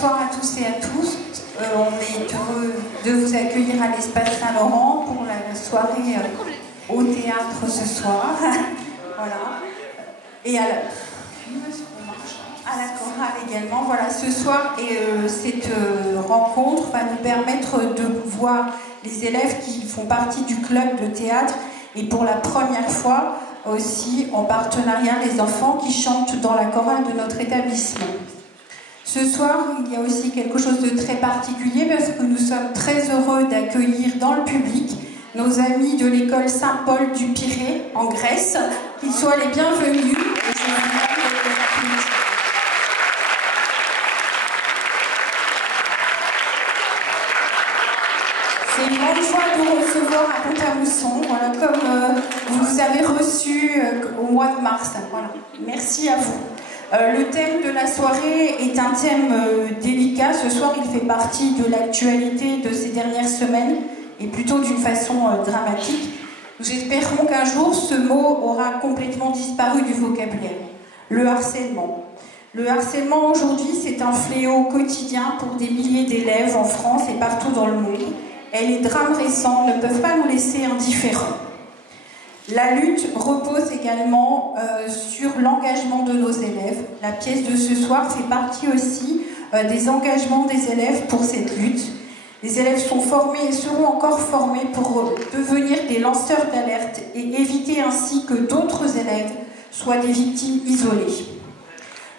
bonsoir à tous et à tous. On est heureux de vous accueillir à l'Espace Saint-Laurent pour la soirée au théâtre ce soir. Voilà. Et à la chorale également. Voilà, ce soir, cette rencontre va nous permettre de voir les élèves qui font partie du club de théâtre et pour la première fois aussi en partenariat les enfants qui chantent dans la chorale de notre établissement. Ce soir, il y a aussi quelque chose de très particulier parce que nous sommes très heureux d'accueillir dans le public nos amis de l'école Saint-Paul du Pirée en Grèce. Qu'ils soient les bienvenus. C'est une grande joie de vous recevoir à Pont-à-Mousson, voilà, comme vous nous avez reçus au mois de mars. Voilà. Merci à vous. Le thème de la soirée est un thème délicat. Ce soir, il fait partie de l'actualité de ces dernières semaines et plutôt d'une façon dramatique. Nous espérons qu'un jour, ce mot aura complètement disparu du vocabulaire. Le harcèlement. Le harcèlement, aujourd'hui, c'est un fléau quotidien pour des milliers d'élèves en France et partout dans le monde. Et les drames récents ne peuvent pas nous laisser indifférents. La lutte repose également sur l'engagement de nos élèves. La pièce de ce soir fait partie aussi des engagements des élèves pour cette lutte. Les élèves sont formés et seront encore formés pour devenir des lanceurs d'alerte et éviter ainsi que d'autres élèves soient des victimes isolées.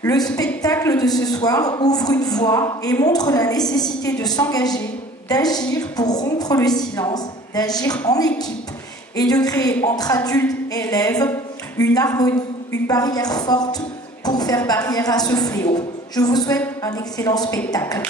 Le spectacle de ce soir ouvre une voie et montre la nécessité de s'engager, d'agir pour rompre le silence, d'agir en équipe, et de créer entre adultes et élèves une harmonie, une barrière forte pour faire barrière à ce fléau. Je vous souhaite un excellent spectacle.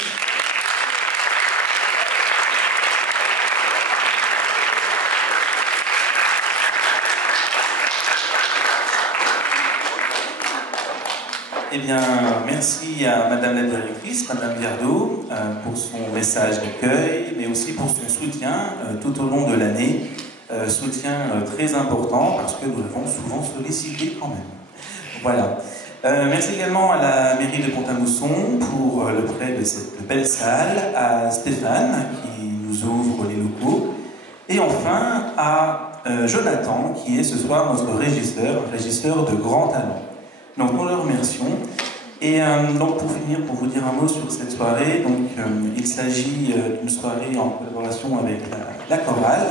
Eh bien, merci à Madame la Directrice, Madame Viardot, pour son message d'accueil, mais aussi pour son soutien tout au long de l'année. Soutien très important parce que nous l'avons souvent sollicité quand même. Voilà. Merci également à la mairie de Pont-à-Mousson pour le prêt de cette belle salle, à Stéphane qui nous ouvre les locaux, et enfin à Jonathan qui est ce soir notre régisseur, un régisseur de grand talent. Donc nous le remercions. Et donc pour finir, pour vous dire un mot sur cette soirée, donc il s'agit d'une soirée en collaboration avec la chorale.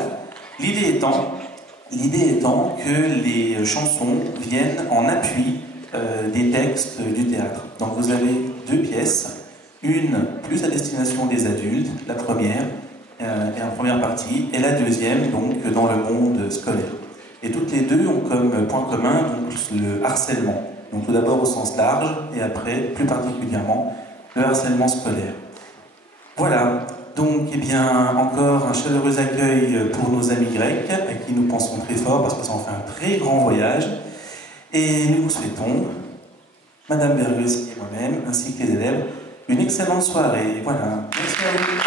L'idée étant que les chansons viennent en appui des textes du théâtre. Donc vous avez deux pièces, une plus à destination des adultes, la première, et en première partie, et la deuxième, donc dans le monde scolaire. Et toutes les deux ont comme point commun donc, le harcèlement. Donc tout d'abord au sens large, et après, plus particulièrement, le harcèlement scolaire. Voilà. Donc, eh bien, encore un chaleureux accueil pour nos amis grecs, à qui nous pensons très fort parce qu'ils ont fait un très grand voyage. Et nous vous souhaitons, Madame Bergus et moi-même, ainsi que les élèves, une excellente soirée. Voilà. Merci à vous.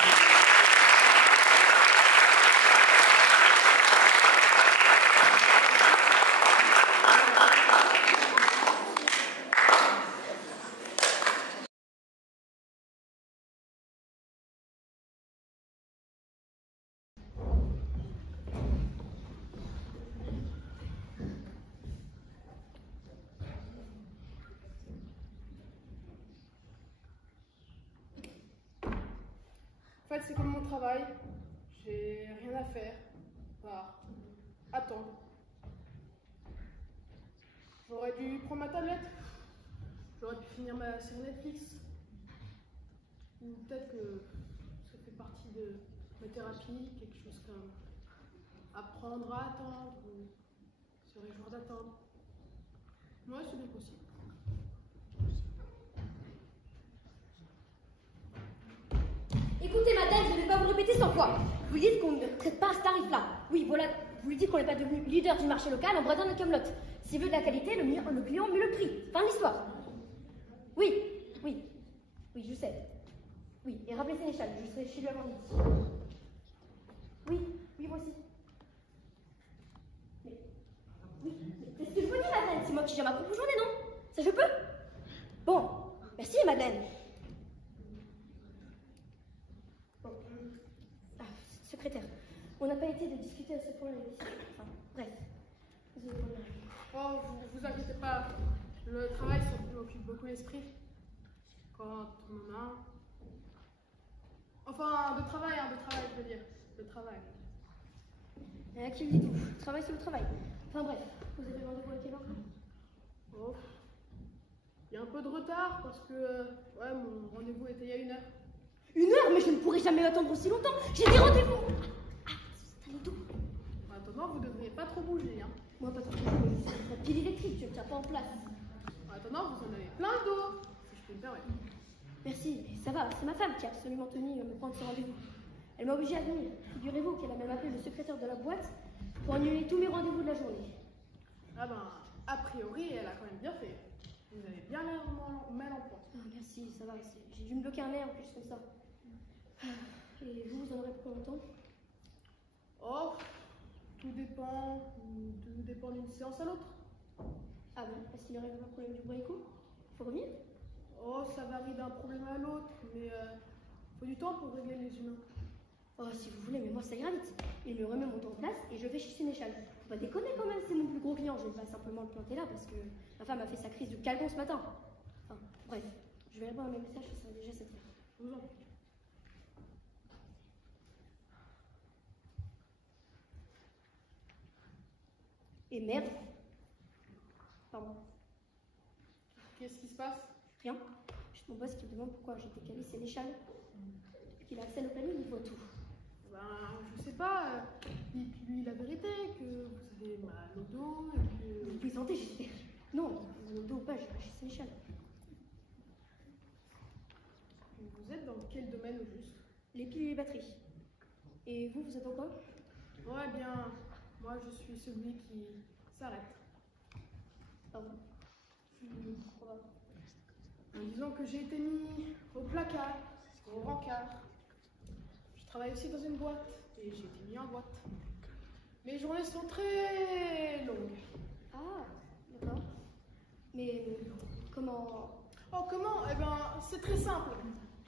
En fait, c'est comme mon travail, j'ai rien à faire, à attendre. J'aurais dû prendre ma tablette, j'aurais pu finir ma série Netflix. Ou peut-être que ça fait partie de ma thérapie, quelque chose comme apprendre à attendre, ou se réjouir d'attendre. Moi, c'est bien possible. Écoutez madame, je ne vais pas vous répéter 100 fois. Vous dites qu'on ne traite pas à ce tarif-là. Oui, voilà, vous lui dites qu'on n'est pas devenu leader du marché local en Bretagne et Camelot. S'il veut de la qualité, le client met le prix. Fin de l'histoire. Oui, je sais. Oui, et rappelez Sénéchal, je serai chez lui avant midi. Oui, moi aussi. Mais, oui, c'est ce que je vous dis, madame. C'est moi qui gère ma propre journée, non? Ça, je peux? Bon, merci, madame. On n'a pas été de discuter à ce point-là. Enfin, bref. Désolée pour le rire. Oh, vous inquiétez pas. Le travail, ça m'occupe beaucoup l'esprit. Quand on en a un. Enfin, de travail, je veux dire. De travail. Et à qui le dites-vous? Le travail, c'est le travail. Enfin bref, vous avez rendez-vous à quelle heure? Oh. Il y a un peu de retard parce que ouais, mon rendez-vous était il y a 1 heure. 1 heure? Mais je ne pourrai jamais attendre aussi longtemps. J'ai des rendez-vous. Allez, d'où? En attendant, vous devriez pas trop bouger, hein. Moi, pas trop. C'est la pile électrique, je ne tiens pas en place. En attendant, vous en avez plein le dos, si je peux me permettre. Merci, mais ça va, c'est ma femme qui a absolument tenu à me prendre ce rendez-vous. Elle m'a obligée à venir. Figurez-vous qu'elle a même appelé le secrétaire de la boîte pour annuler tous mes rendez-vous de la journée. Ah ben, a priori, elle a quand même bien fait. Vous avez bien l'air mal en point. Ah, merci, ça va, j'ai dû me bloquer un nerf en plus comme ça. Et vous en aurez pour combien de temps? Oh, tout dépend d'une séance à l'autre. Ah bon, parce qu'il y aurait un problème du bras écho? Faut revenir? Oh, ça varie d'un problème à l'autre, mais faut du temps pour régler les humains. Oh, si vous voulez, mais moi ça ira vite. Il me remet mon temps en place et je vais chez Sénéchal. Faut pas déconner quand même, c'est mon plus gros client. Je vais pas simplement le planter là parce que ma femme a fait sa crise de calgon ce matin. Enfin, bref, je vais répondre à mes messages, ça sera déjà cette heure. Je vous en prie. Et merde. Pardon. Qu'est-ce qui se passe? Rien. Juste mon boss qui me demande pourquoi j'étais calée Sénéchal. Depuis qu'il a accès au planning, il voit tout. Ben, je sais pas. Dites-lui la vérité, que vous avez mal au dos et que... Vous plaisantez, j'espère. Non, au dos ou pas, je vais chez Sénéchal. Vous êtes dans quel domaine au juste? Les piles et les batteries. Et vous, vous êtes dans quoi? Ouais, bien, moi je suis celui qui s'arrête. Pardon. Disons que j'ai été mis au placard, au rencard. Je travaille aussi dans une boîte et j'ai été mis en boîte. Mes journées sont très longues. Ah, d'accord. Mais comment... Oh, comment? Eh ben, c'est très simple.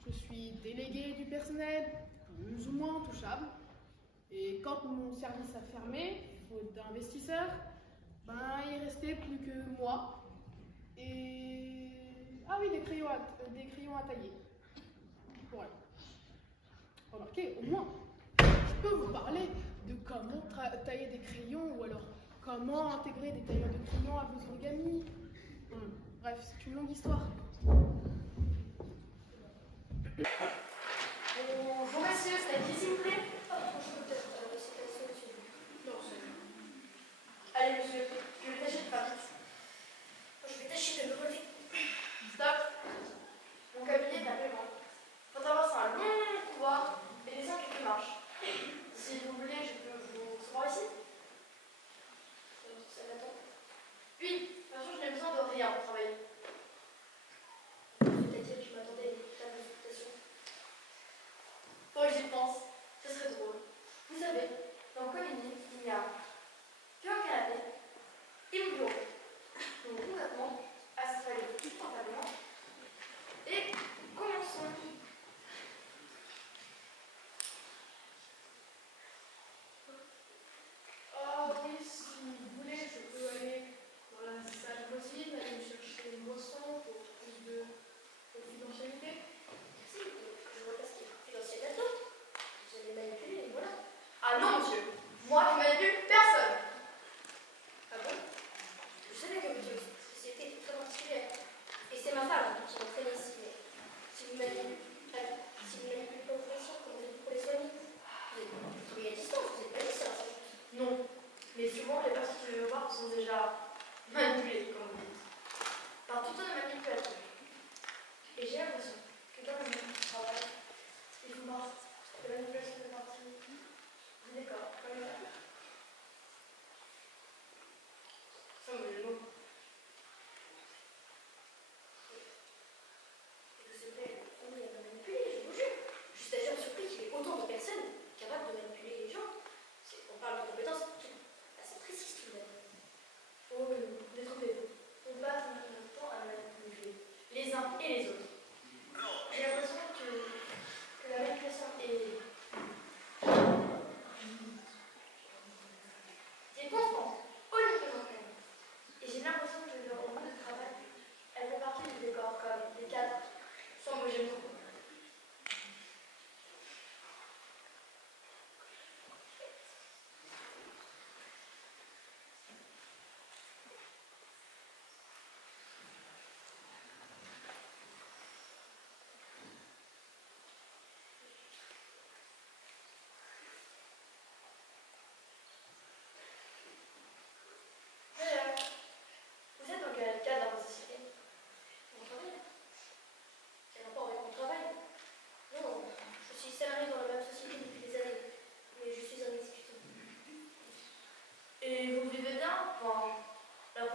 Je suis délégué du personnel, plus ou moins intouchable. Et quand mon service a fermé, faute d'investisseurs, ben, il restait plus que moi. Et... Ah oui, des crayons à tailler. Voilà. Remarquez, au moins, je peux vous parler de comment tailler des crayons ou alors comment intégrer des tailleurs de crayons à vos origamis. Bref, c'est une longue histoire. Bonjour monsieur, c'est à qui s'il vous plaît? Je peux peut-être c'est monsieur. Non, c'est... Allez monsieur, je vais tâcher de faire vite. Je vais tâcher de me relever. Stop. Mon cabinet est un peu grand. Faut traverser un long couloir et descendre quelques marches. Si vous voulez, je peux vous recevoir ici. Ça m'attend. Oui, de toute façon, je n'ai besoin de rien pour travailler. C'est-à-dire que je m'attendais à une table de consultation. Faut que j'y pense. Ce serait drôle. Vous savez, dans Coligny, il n'y a qu'un canapé et mon bureau. Donc concrètement, installez confortablement et commençons. Ah oui, si vous voulez, je peux aller dans la salle de cuisine, aller me chercher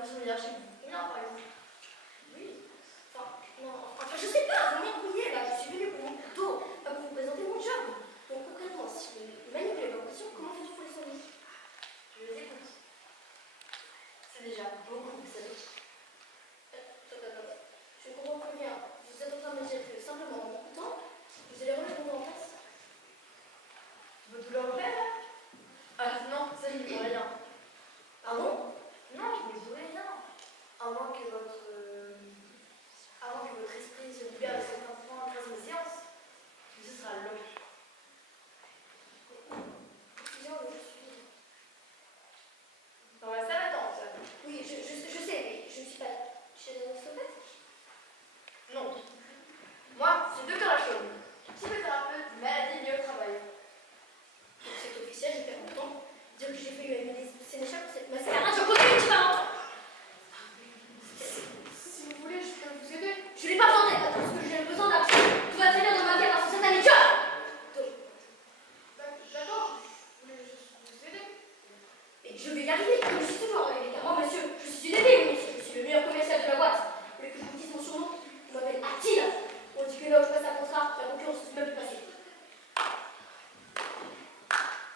que son hiérarchie vous convient, par exemple. Oui. Enfin, non, enfin, je sais pas, vous m'embrouillez là, je suis venue pour mon couteau, pas pour vous présenter mon job. Donc concrètement, si vous manipulez vos questions, comment faites-vous pour les soigner? Je les écoute. C'est déjà beaucoup, vous savez. Je comprends plus bien. Vous êtes en train de me dire que simplement en m'écoutant, vous allez remettre mon en place. Votre douleur opère là? Ah non, ça je ne vois rien. Pardon? Non, je ne vois rien. Avant que votre esprit se libère de certains points grâce à mes séances, ce sera long. Excusez-moi, je suis dans la salle d'attente. Oui, je sais, mais je ne suis pas chez l'ostéopathe. Non. Moi, c'est Dr. Lachaume, psychothérapeute, maladie liée au travail. C'est officiel, je perds mon temps. Dire que j'ai fait l'UMD Sénéchal pour cette mascarade, je continue, tu vas l'entendre. Si vous voulez, je peux vous aider. Je n'ai pas besoin d'aide, parce que j'ai besoin d'action. Tout va très bien dans ma vie à part cette année, job. D'accord, je voulais juste vous aider. Et je vais y arriver, je suis toujours évidemment, monsieur. Je suis une aidée, monsieur. Je suis le meilleur commercial de la boîte. Vous voulez que je vous dise mon surnom? Je m'appelle Attila. On dit que là où je passe un contrat, la concurrence ne peut plus passer.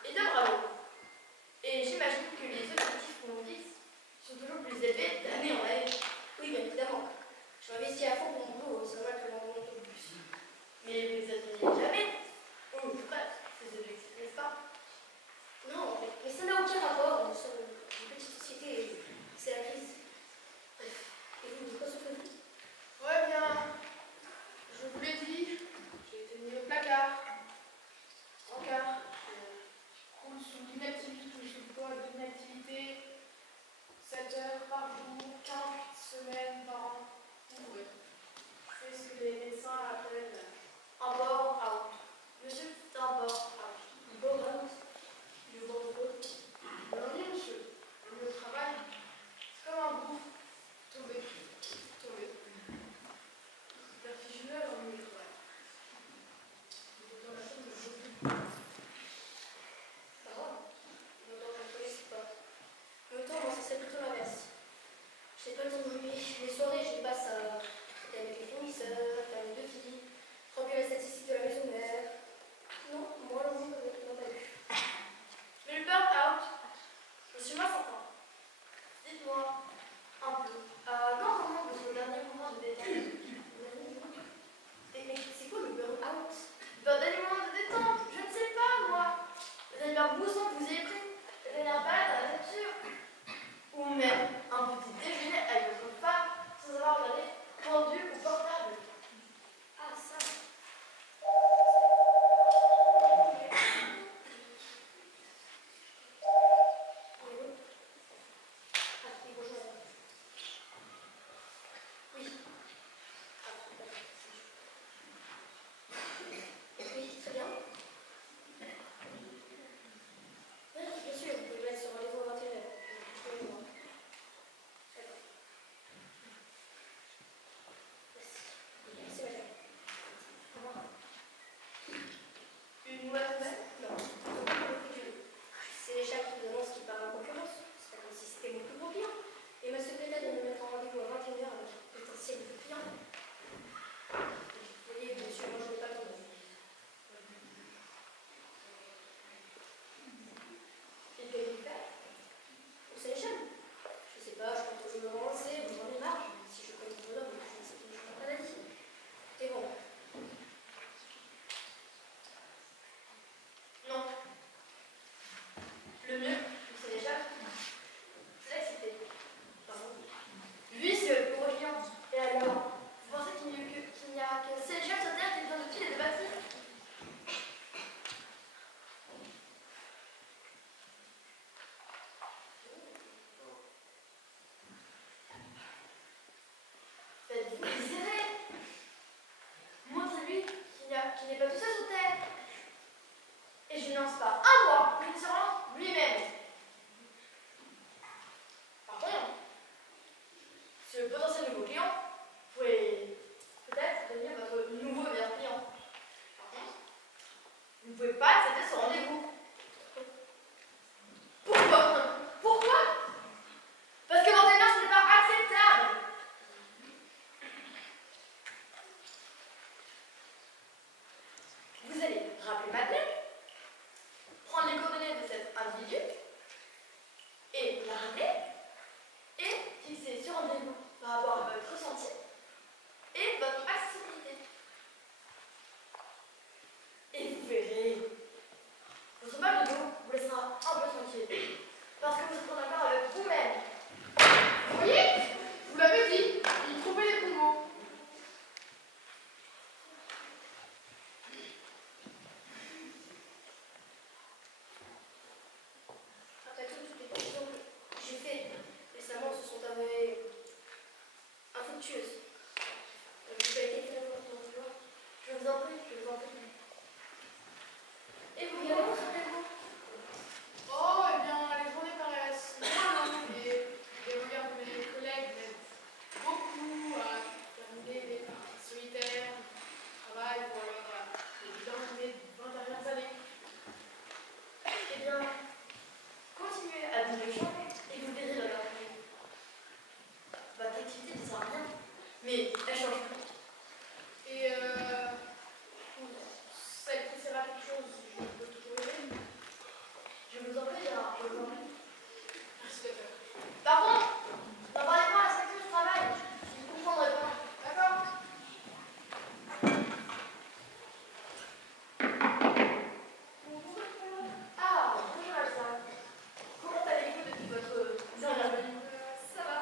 Et bien bravo. Et j'imagine que les objectifs qu'on vous fixe sont toujours plus élevés d'année en année. Oui, bien évidemment. Je m'investis à fond pour mon boulot, c'est normal que l'on monte au plus. Mais vous ne les atteignez jamais. Oh, bref, ces objectifs, n'est-ce pas? Non, mais ça n'a aucun rapport. Nous sommes une petite société et c'est la crise. Bref, et vous, de quoi souffrez-vous? Ouais, bien. Je vous l'ai dit, j'ai été mis au placard. Encart. Je roule sous l'inactivité, sous le poids de l'inactivité. 7 heures par jour, 48 semaines par an. Ouais. C'est ce que les médecins appellent Un bore-out. Monsieur, c'est un bore-out. Un bore-out? Le bore-out? non, monsieur. Le travail, c'est comme un gouffre. Tomber. Vertigineux dans le travail. Dans la chambre de jour. Parole. Longtemps que je ne connaissais pas. Longtemps, moi, ça serait plutôt l'inverse. Je n'ai pas le temps de m'ennuyer. Les soirées, je les passe à traiter avec les fournisseurs, à faire les devis, remplir les statistiques de la maison mère. Non, moi, l'ennui n'en pas eu. Mais le burn-out, je suis moins certain. Dites-moi un peu. Quand remonte votre dernier moment de détente? Mais c'est quoi le burn-out? Votre dernier moment de détente? Je ne sais pas, moi. Le dernier verre boussant que vous ayez pris? La dernière balade dans la nature? Ou même un petit déjeuner avec votre femme sans avoir regardé pendu ou portable? Ah, ça. Oui. Oui, très bien. Oui, bien sûr, vous pouvez mettre sur rendez-vous à 21h. D'accord. Merci, madame. Au revoir. Une nouvelle nouvelle? Non. C'est les chats qui vous annoncent qu'ils partent en concurrence. C'est pas comme si c'était mon plus gros client. Et ma secrétaire vient de me mettre en rendez-vous à 21h avec un potentiel de client. Vous voyez, monsieur, moi je n'ai pas le temps. Et que vous faire? On s'échappe. Je sais pas, je pense que je me relancer, vous en avez marre. Si je connais mon homme, je ne sais plus, je ne pas la vie. C'est bon. Non. Le mieux, c'est déjà. C'est excité. Pardon. Lui, c'est le pauvre client. Et alors, vous pensez qu'il n'y a que Sénéchal sur Terre qui est bien utile et de bâtir? Faites-vous désirer. Montrez-lui qu'il n'est pas tout seul sur Terre. Et je ne lance pas un mois, mais il se lance lui-même. Par contre, ce potentiel nouveau client, vous pouvez peut-être devenir votre nouveau meilleur client. Par contre, vous ne pouvez pas accepter ce rendez-vous. Pourquoi? Pourquoi? Parce que 21h, ce n'est pas par rapport à votre ressenti et votre accessibilité. Et vous verrez, votre mal de dos vous laissera un peu tranquille, parce que vous êtes en accord avec vous-même. Vous voyez? Vous l'avez dit, il trouvait les bons mots. Après toutes les décisions que j'ai faites récemment se sont avérées infructueuses. Vous avez été très important, tu vois. Je vous en prie, je vous en prie. Et vous, comment sentez-vous? Oh, eh bien, les journées paraissent bien longues et les regards de mes collègues m'aident beaucoup à terminer des parties solitaires, travail ou alors les bilans de mes 20 dernières années. Eh bien, continuez à vous changer et vous verrez dans leur vie. Votre activité ne sera rien, mais elle change tout. Et celle qui sert à quelque chose, je peux toujours aider. Je vous en prie, Gérard, je vous en prie. Merci docteur. Par contre, n'en parlez pas à la section de travail, je ne comprendrai pas. D'accord. Ah, bonjour Elsa. Comment allez-vous depuis votre dernière venue? Ça va.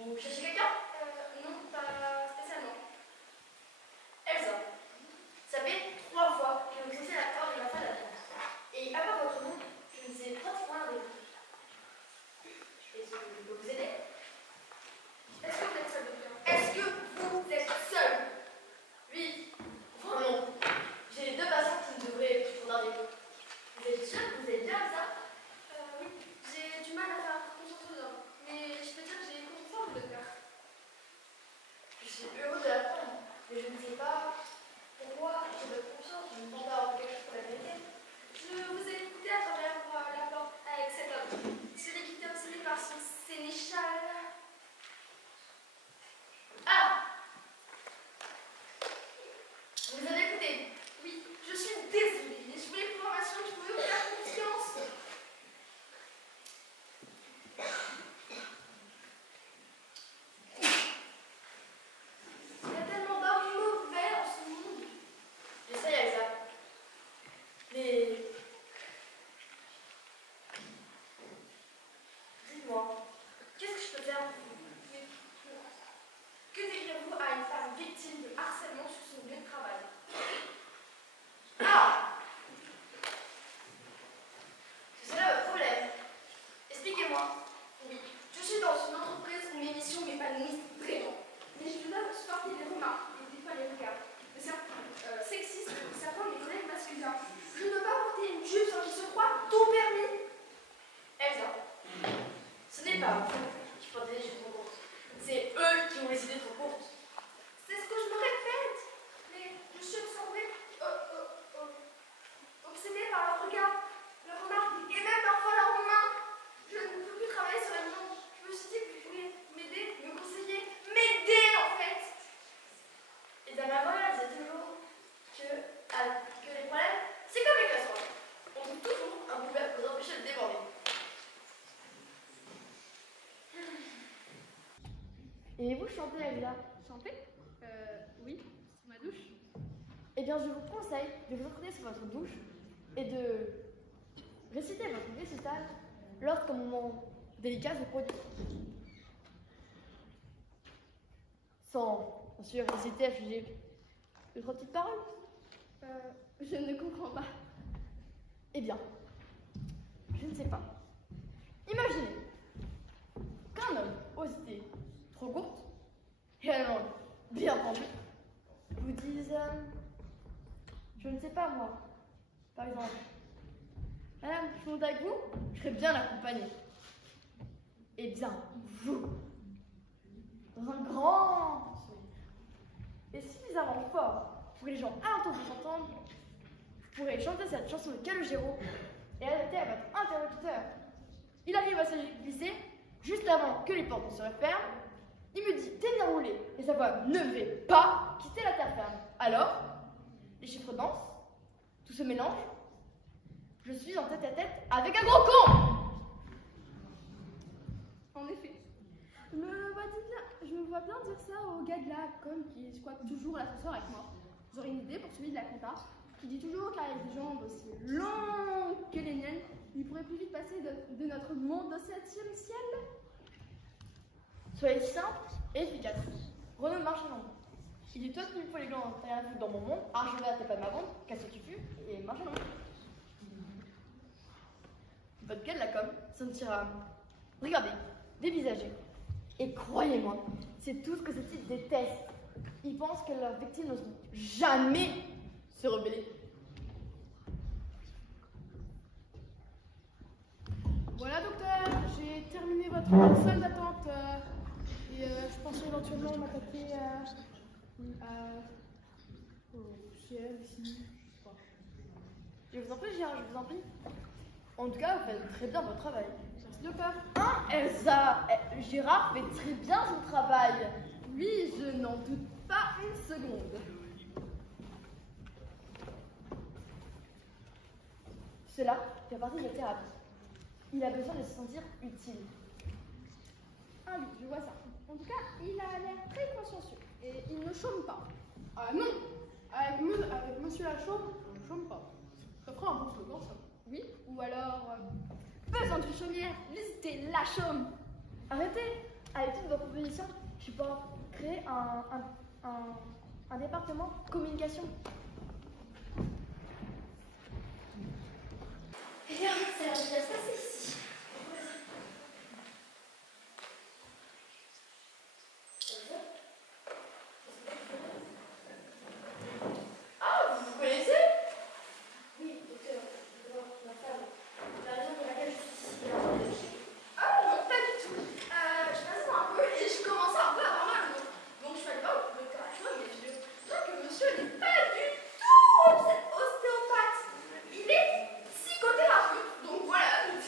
Vous cherchez quelqu'un? Non, pas spécialement. Elsa, ça fait 3 fois que vous poussez la corde de la salle d'attente. Et à part votre nom, je ne sais pratiquement rien de vous. Est-ce que je peux vous aider? Est-ce que vous êtes seul, docteur? Est-ce que vous êtes seul? Oui. Enfin non. J'ai 2 patients qui me devraient prendre rendez-vous. Vous êtes sûr que vous êtes bien ça? Oui, j'ai du mal à faire confiance aux hommes, mais je peux dire que j'ai confiance en vous, docteur. Je suis heureux de l'apprendre, mais je ne sais pas pourquoi j'ai votre confiance. Je ne pense pas avoir quelque chose pour la vérité. Je vous ai écouté à travers la porte avec cet homme, celui qui était obsédé par son sénéchal. Ah! Vous avez écouté? Oui, je suis désolée, mais je voulais pouvoir m'assurer que je pouvais vous faire confiance. Il y a tellement d'hommes mauvais dans ce monde. J'essaye avec ça. Mais. Dites-moi, qu'est-ce que je peux faire pour vous? Que direz-vous à une femme victime de harcèlement sur son lieu de travail? Ah! C'est là votre problème. Expliquez-moi. Oui, je suis dans une entreprise où mes missions m'épanouissent vraiment. Mais je dois supporter les remarques et des fois les regards de certains sexistes de certains de mes collègues masculins. Je ne peux pas porter une jupe sans qu'ils se croient tout permis. Elsa, ce n'est pas vous qui portez les jupes trop courtes. C'est eux qui ont les idées trop courtes. C'est ce que je me répète. Mais je suis obsédée par leur regard, leurs remarques et même parfois leurs mains. Je ne peux plus travailler sur la main. Je me suis dit que vous pourriez m'aider, me conseiller, m'aider en fait. Et ta maman, elle disait toujours que les problèmes, c'est comme les casseroles. On trouve toujours un couvert pour nous empêcher de déborder. Et vous chantez, Elsa? Chanter? Oui, sous ma douche. Eh bien, je vous conseille de vous entraîner sur votre douche et de réciter votre récital lorsqu'un moment délicat se produit. Sans, bien sûr, hésiter à juger 2-3 petites paroles. Je ne comprends pas. Eh bien, je ne sais pas. Imaginez qu'un homme aux idées trop courtes et à la langue bien pendue vous dise, je ne sais pas moi, par exemple, madame, je monte avec vous, je serais bien accompagnée. Eh bien, vous, dans un grand sourire, et suffisamment fort pour que les gens alentour vous entendent, vous pourrez chanter cette chanson de Calogero et adapter à votre interlocuteur. Il arrive à se glisser juste avant que les portes ne se referment. Il me dit t'es bien roulé et sa voix ne vais pas quitter la terre ferme. Alors, les chiffres dansent, tout se mélange. Je suis en tête à tête avec un gros con. dire ça au gars de la com qui squatte toujours l'ascenseur avec moi. Vous aurez une idée pour celui de la compta, qui dit toujours qu'avec des jambes aussi longues que les miennes, il pourrait plus vite passer de notre monde au 7e ciel. Soyez simple et efficace. Renaud marche en ombre. Il dit toi qu'il faut les glands, t'as rien à foutre dans mon monde, Argela t'es pas de ma bande, casse ce que tu fus et marche en ombre. Votre gars de la com, ça me tira. Regardez, dévisagé. Et croyez-moi, c'est tout ce que ce type déteste. Ils pensent que leurs victimes n'oseront jamais se rebeller. Voilà docteur, j'ai terminé votre salle d'attente et je pensais éventuellement m'attaquer au ciel ici. Je sais pas. Je vous en prie, Gérard, je vous en prie. En tout cas, vous faites très bien votre travail. Merci docteur. Hein, Elsa, Gérard fait très bien son travail. Oui, je n'en doute pas une seconde. Cela fait partie de la thérapie. Il a besoin de se sentir utile. Ah oui, je vois ça. En tout cas, il a l'air très consciencieux et il ne chôme pas. Ah non, avec monsieur la chaume, on ne chôme pas. Ça fera un bon slogan ça. Oui, ou alors... Besoin de chaumière, visitez la chaume. Arrêtez. Avec toutes vos propositions, je peux créer un département communication. Eh bien, ça a l'air de bien se passer ici. Ah, vous vous connaissez? Oui, docteur, ma femme. La raison pour laquelle je suis ici. Ah non, pas du tout. Je passais un peu et je commençais un peu à avoir mal au dos. Donc je suis allée voir le docteur à chaud, mais je vois que monsieur n'est pas du tout ostéopathe. Il est psychothérapeute. Donc voilà, nous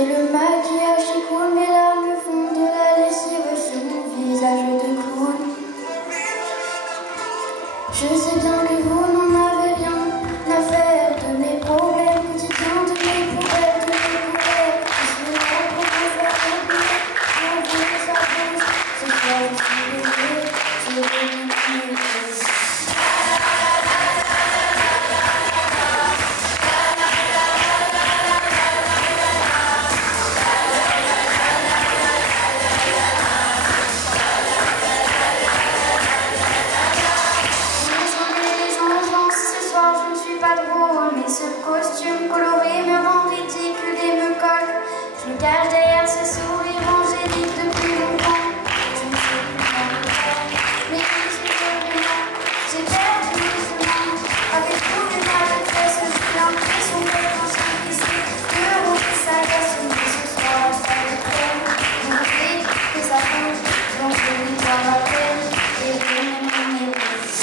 J'ai le maquillage qui coule, mes larmes font de la lessive sur mon visage de clown. Je sais bien que vous n'en avez rien à faire de mes problèmes quotidiens, de mes poubelles, de mes poubelles. Je suis là pour vous faire oublier, pour vous que ça bouge. Ce soir je suis bébé, je vais me coucher. Ce costume coloré me rend ridicule et me colle. Je me cache derrière ce sourire angélique depuis longtemps. Je ne sais plus quoi me faire, mais qui suis vraiment. J'ai perdu le chemin avec tous les maladresses. J'ai l'impression d'être un chien glissé, de rouler sa glace. Mais ce soir, ça déprime. Montrer que ça bouge, donc je vais voir la peine et donner mon épouse.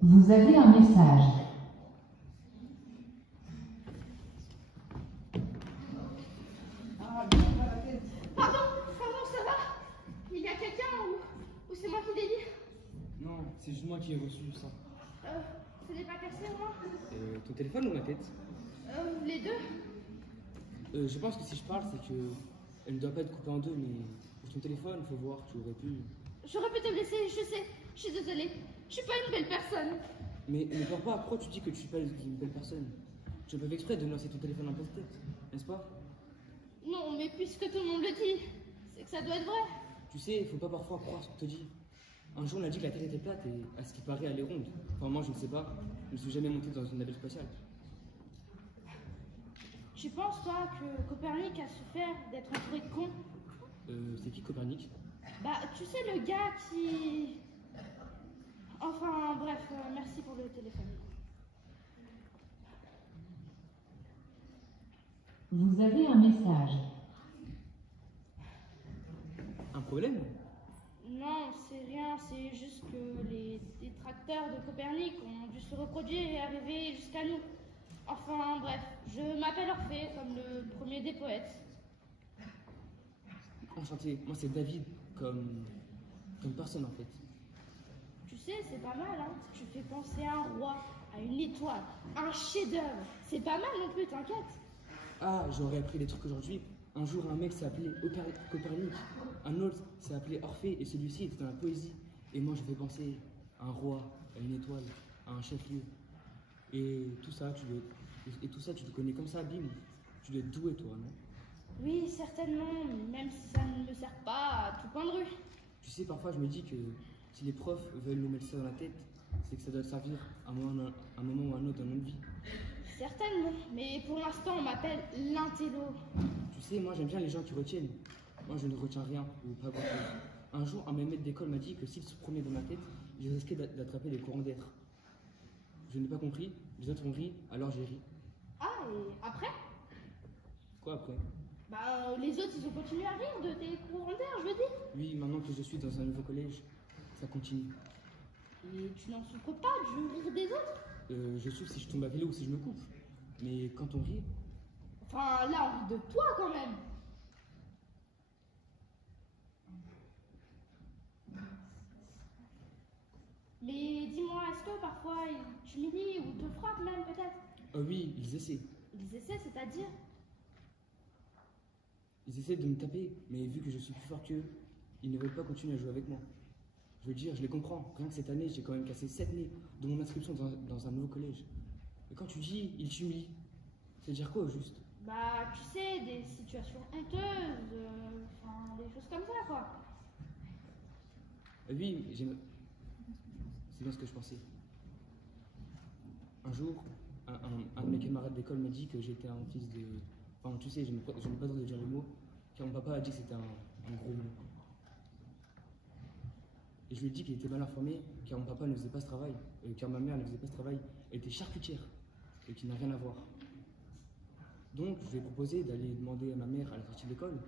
Vous avez un message. Pardon, ça va? Il y a quelqu'un ou c'est moi qui délire? Non, c'est juste moi qui ai reçu ça. Ce n'est pas cassé au moins? Ton téléphone ou ma tête? Les deux? Je pense que si je parle, c'est que elle ne doit pas être coupée en deux, mais pour ton téléphone, faut voir, tu aurais pu... J'aurais pu te blesser, je sais, je suis désolée. Je suis pas une belle personne. Mais ne peur pas, pourquoi tu dis que tu suis pas une belle personne? Tu as pas fait exprès de me lancer ton téléphone en pleine tête, n'est-ce pas? Non, mais puisque tout le monde le dit, c'est que ça doit être vrai. Tu sais, faut pas parfois croire ce qu'on te dit. Un jour, on a dit que la Terre était plate et à ce qui paraît, elle est ronde. Enfin, moi, je ne sais pas. Je ne suis jamais monté dans une navette spatiale. Tu penses, toi, que Copernic a souffert d'être entouré de cons? C'est qui Copernic? Bah, tu sais, le gars qui... Enfin, bref, merci pour le téléphone. Vous avez un message. Un problème? Non, c'est rien, c'est juste que les détracteurs tracteurs de Copernic ont dû se reproduire et arriver jusqu'à nous. Enfin, bref, je m'appelle Orphée, comme le premier des poètes. Enchanté, moi c'est David, comme personne en fait. Tu sais, c'est pas mal, hein. Tu fais penser à un roi, à une étoile, un chef-d'œuvre. C'est pas mal non plus, t'inquiète. Ah, j'aurais appris des trucs aujourd'hui. Un jour, un mec s'est appelé Copernic, un autre s'est appelé Orphée, et celui-ci était dans la poésie. Et moi, je fais penser à un roi, à une étoile, à un chef-lieu. Et tout ça, tu te connais comme ça, bim. Tu dois être doué, toi, non? Oui, certainement, même si ça ne me sert pas à tout point de rue. Tu sais, parfois, je me dis que si les profs veulent nous mettre ça dans la tête, c'est que ça doit servir à un moment ou à un autre dans notre vie. Certainement, mais pour l'instant, on m'appelle l'intello. Tu sais, moi, j'aime bien les gens qui retiennent. Moi, je ne retiens rien, ou pas grand-chose. Un jour, un maître d'école m'a dit que s'il se promenait dans ma tête, je risquais d'attraper des courants d'air. Je n'ai pas compris, les autres ont ri, alors j'ai ri. Ah, et après? Quoi après? Bah, les autres, ils ont continué à rire de tes courants d'air, je veux dire. Oui, maintenant que je suis dans un nouveau collège, ça continue. Et tu n'en souffres pas du rire des autres? Je souffre si je tombe à vélo ou si je me coupe. Mais quand on rit... Enfin, là, on rit de toi, quand même. Mais dis-moi, est-ce que parfois ils t'humilient ou te frappent même, peut-être? Oh oui, ils essaient. Ils essaient, c'est-à-dire? Ils essaient de me taper, mais vu que je suis plus fort qu'eux, ils ne veulent pas continuer à jouer avec moi. Je veux dire, je les comprends. Rien que cette année, j'ai quand même cassé 7 nez de mon inscription dans un nouveau collège. Et quand tu dis « ils t'humilient », c'est dire quoi au juste? Bah, tu sais, des situations honteuses, enfin, des choses comme ça, quoi. Oui, c'est bien ce que je pensais. Un jour, un de mes camarades d'école m'a dit que j'étais un fils de... Enfin, tu sais, je n'ai pas le droit de dire le mot, car mon papa a dit que c'était un gros mot. Et je lui ai dit qu'il était mal informé, car mon papa ne faisait pas ce travail, car ma mère ne faisait pas ce travail, elle était charcutière, et qui n'a rien à voir. Donc, je lui ai proposé d'aller demander à ma mère à la sortie de l'école.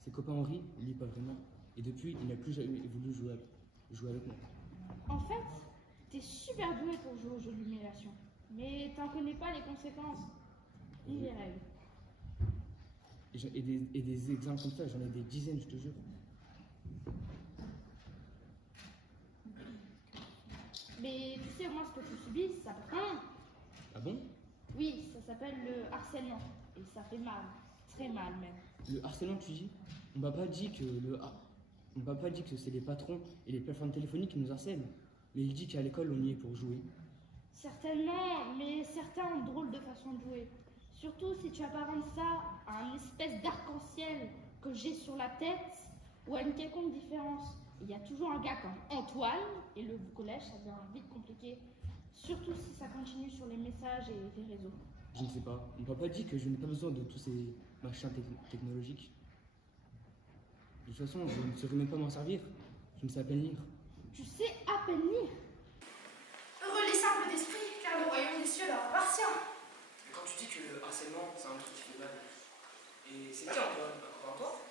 Ses copains ont ri, lui pas vraiment, et depuis, il n'a plus jamais voulu jouer avec moi. En fait, t'es super doué pour jouer aux jeux de l'humiliation, mais t'en connais pas les conséquences, ni les règles. Et des exemples comme ça, j'en ai des dizaines, je te jure. Mais tu sais, au moins, ce que tu subis, ça peut quand même. Ah bon? Oui, ça s'appelle le harcèlement, et ça fait mal, très mal même. Le harcèlement, tu dis? On m'a pas dit que c'est les patrons et les plateformes téléphoniques qui nous harcèlent, mais il dit qu'à l'école, on y est pour jouer. Certainement, mais certains ont drôle de façon de jouer. Surtout si tu apparentes ça à une espèce d'arc-en-ciel que j'ai sur la tête ou à une quelconque différence. Il y a toujours un gars comme Antoine, et le collège, ça devient vite compliqué. Surtout si ça continue sur les messages et les réseaux. Je ne sais pas. Mon papa dit que je n'ai pas besoin de tous ces machins technologiques. De toute façon, je ne saurais même pas m'en servir. Je ne sais à peine lire. Tu sais à peine lire? Heureux les simples d'esprit, car le royaume des cieux leur appartient. Mais quand tu dis que le harcèlement, c'est un truc qui fait mal, et c'est qui Antoine? Encore toi?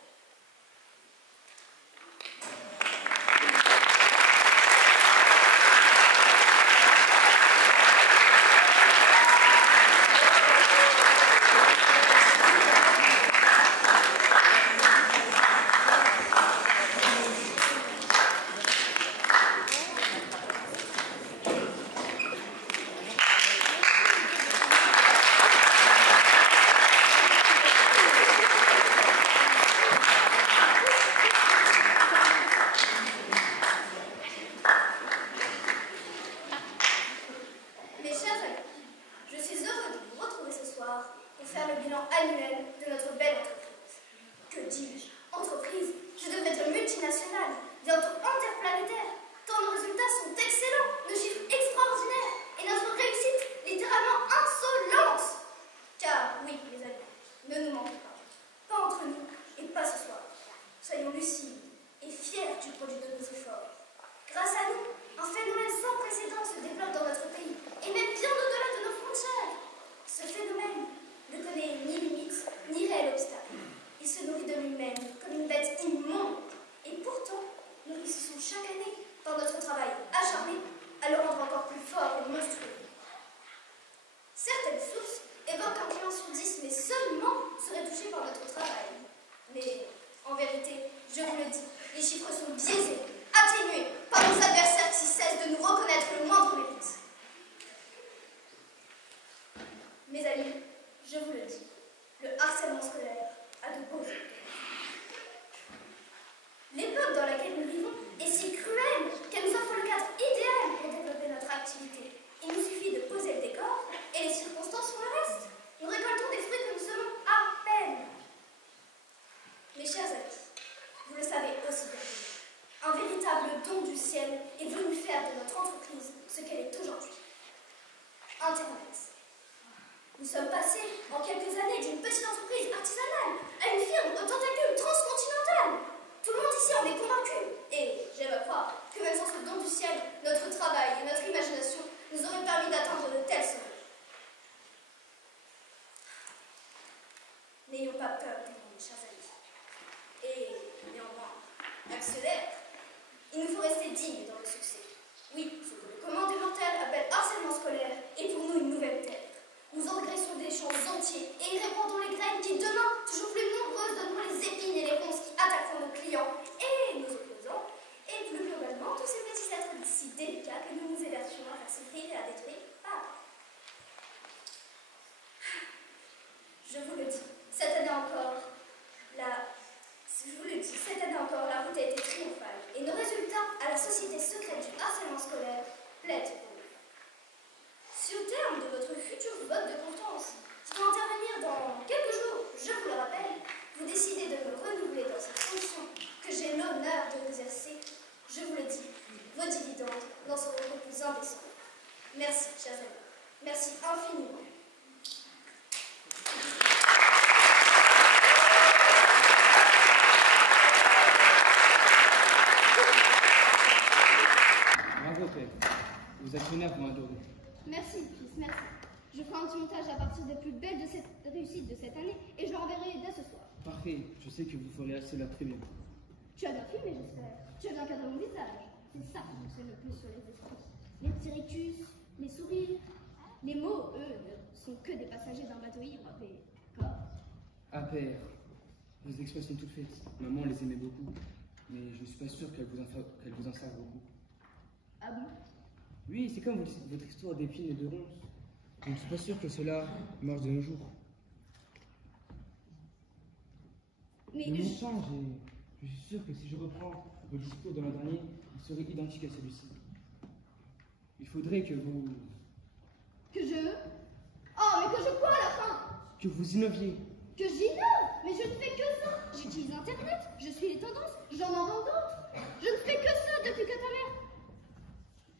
Je vous le dis, le harcèlement scolaire a de beaux effets. L'époque dans laquelle nous vivons est si cruelle qu'elle nous offre le cadre idéal pour développer notre activité. Il nous suffit de poser le décor et les circonstances font le reste. Nous récoltons des fruits que nous semons à peine. Mes chers amis, vous le savez aussi bien que moi, un véritable don du ciel est venu faire de notre entreprise ce qu'elle est aujourd'hui. Internet. Nous sommes passés en quelques années d'une petite entreprise artisanale à une firme aux tentacules transcontinentales. Tout le monde ici en est convaincu. Et j'aime à croire que même sans ce don du ciel, notre travail et notre imagination nous auraient permis d'atteindre de tels sommets. N'ayons pas peur du monde, chers amis. Et néanmoins, accélère. Il nous faut rester dignes dans le succès. Oui, ce que le commun des mortels appelle harcèlement scolaire est pour nous une nouvelle terre. Nous engraissons des champs entiers et y répandons les graines qui, demain, toujours plus nombreuses, donneront les épines et les ronces qui attaqueront nos clients et nos opposants, et plus globalement, tous ces petits êtres si délicats que nous nous évertuons à faire souffrir et à détruire par. Je vous le dis, cette année encore, la route a été triomphale, et nos résultats à la société secrète du harcèlement scolaire plaident pour nous. Si au terme de votre futur vote de confiance, qui va intervenir dans quelques jours, je vous le rappelle, vous décidez de me renouveler dans cette fonction que j'ai l'honneur de exercer, je vous le dis, vos dividendes n'en seront que plus indécents. Merci, chers amis. Merci infiniment. Bravo, Père. Vos actionnaires vont adorer. Merci, fils, merci. Je ferai un petit montage à partir des plus belles de cette réussite de cette année et je l'enverrai dès ce soir. Parfait. Je sais que vous ferez cela très bien. Tu as bien filmé, j'espère. Tu as bien cadré mon visage. C'est ça qui fonctionne le plus sur les esprits. Les petits rictus, les sourires. Les mots, eux, ne sont que des passagers d'un bateau ivre et corps. Ah, Père. Vos expressions toutes faites. Maman les aimait beaucoup. Mais je ne suis pas sûr qu'elle vous en serve beaucoup. Ah bon? Oui, c'est comme votre histoire d'épines et de ronces. Je ne suis pas sûr que cela marche de nos jours. Mais Le monde change et je suis sûr que si je reprends vos discours de l'an dernier, ils seraient identiques à celui-ci. Il faudrait que vous... Que je... Oh, mais que je quoi à la fin? que vous innoviez. Que j'innove? Mais je ne fais que ça. J'utilise Internet, je suis les tendances, j'en invente d'autres. Je ne fais que ça depuis que ta mère...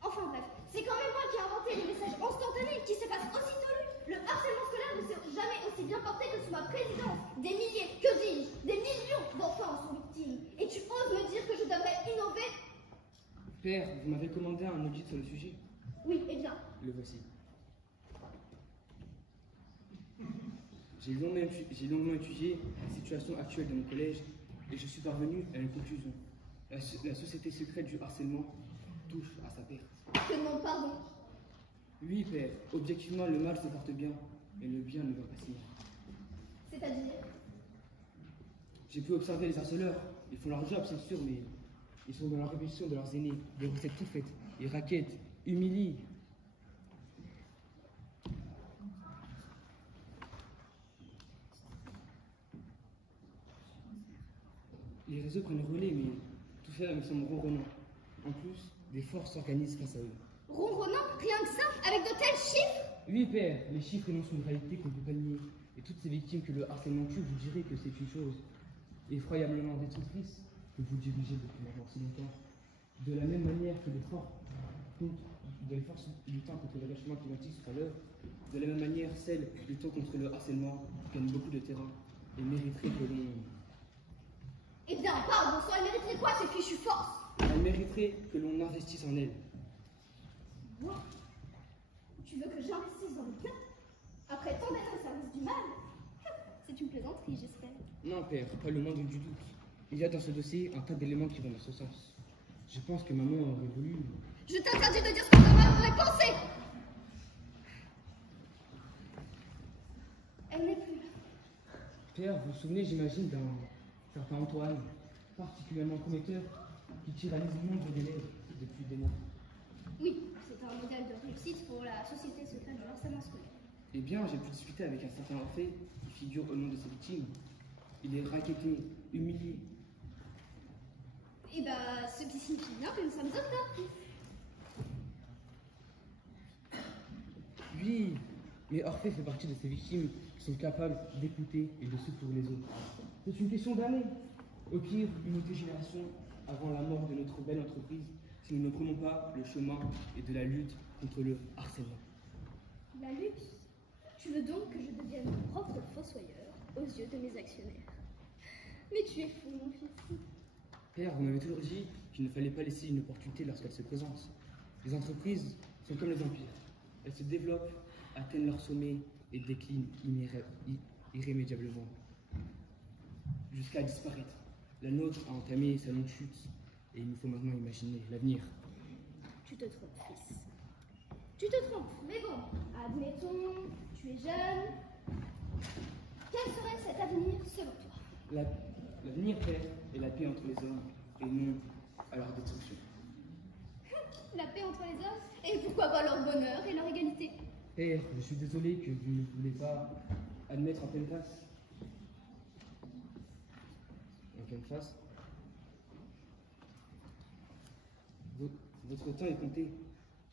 Enfin bref, c'est quand même moi qui ai inventé les messages instantanés qui s'effacent aussitôt lus. Le harcèlement scolaire ne s'est jamais aussi bien porté que sous ma présidence. Des milliers, que dis-je, des millions d'enfants en sont victimes. Et tu oses me dire que je devrais innover? Père, vous m'avez commandé un audit sur le sujet. Oui, eh bien. Le voici. J'ai longuement étudié la situation actuelle de mon collège et je suis parvenu à une conclusion. La société secrète du harcèlement touche à sa perte. Je te demande pardon. Oui, Père, objectivement, le mal se porte bien, et le bien ne va pas si mal. C'est-à-dire? J'ai pu observer les harceleurs. Ils font leur job, c'est sûr, mais ils sont dans la répétition de leurs aînés, des recettes toutes faites. Ils raquettent, humilient. Les réseaux prennent le relais, mais tout ça me semble ronronnant. En plus, des forces s'organisent face à eux. Ronronnant, rien que ça, avec de tels chiffres? Oui, Père, les chiffres énoncent une réalité qu'on ne peut pas nier. Et toutes ces victimes que le harcèlement tue, vous direz que c'est une chose effroyablement destructrice que vous dirigez depuis maintenant si longtemps. De la même manière que les forces luttant contre le réchauffement climatique sont à l'heure, de la même manière, celles luttant contre le harcèlement gagnent beaucoup de terrain et mériteraient que l'on... Eh bien, pardon, ça mériterait quoi ces fichues forces? Elles mériteraient que l'on investisse en elles. Moi? Tu veux que j'investisse dans le bien? Après tant d'être au service du mal? C'est une plaisanterie, j'espère. Non, Père, pas le moindre du doute. Il y a dans ce dossier un tas d'éléments qui vont dans ce sens. Je pense que maman aurait voulu... Je t'interdis de dire ce que maman aurait pensé! Elle n'est plus là. Père, vous vous souvenez, j'imagine, d'un certain Antoine, particulièrement prometteur, qui tyrannise le nombre d'élèves depuis des mois. Oui, c'est un modèle de réussite pour la société secrète du harcèlement scolaire. Eh bien, j'ai pu discuter avec un certain Orphée qui figure au nom de ses victimes. Il est racketté, humilié. Eh bah, ce qui signifie bien que nous sommes hommes. Oui, mais Orphée fait partie de ces victimes qui sont capables d'écouter et de secourir les autres. C'est une question d'années. Au pire, une autre génération avant la mort de notre belle entreprise, si nous ne prenons pas le chemin et de la lutte contre le harcèlement. La lutte? Tu veux donc que je devienne mon propre fossoyeur aux yeux de mes actionnaires? Mais tu es fou, mon fils. Père, vous m'avez toujours dit qu'il ne fallait pas laisser une opportunité lorsqu'elle se présente. Les entreprises sont comme les empires. Elles se développent, atteignent leur sommet et déclinent irrémédiablement, jusqu'à disparaître. La nôtre a entamé sa longue chute et il nous faut maintenant imaginer l'avenir. Tu te trompes, fils. Tu te trompes, mais bon, admettons, tu es jeune. Quel serait cet avenir selon toi? L'avenir, Père, est la paix entre les hommes et non à leur destruction. La paix entre les hommes? Et pourquoi pas leur bonheur et leur égalité? Père, je suis désolé que vous ne voulez pas admettre en pleine face. En pleine face. Votre temps est compté.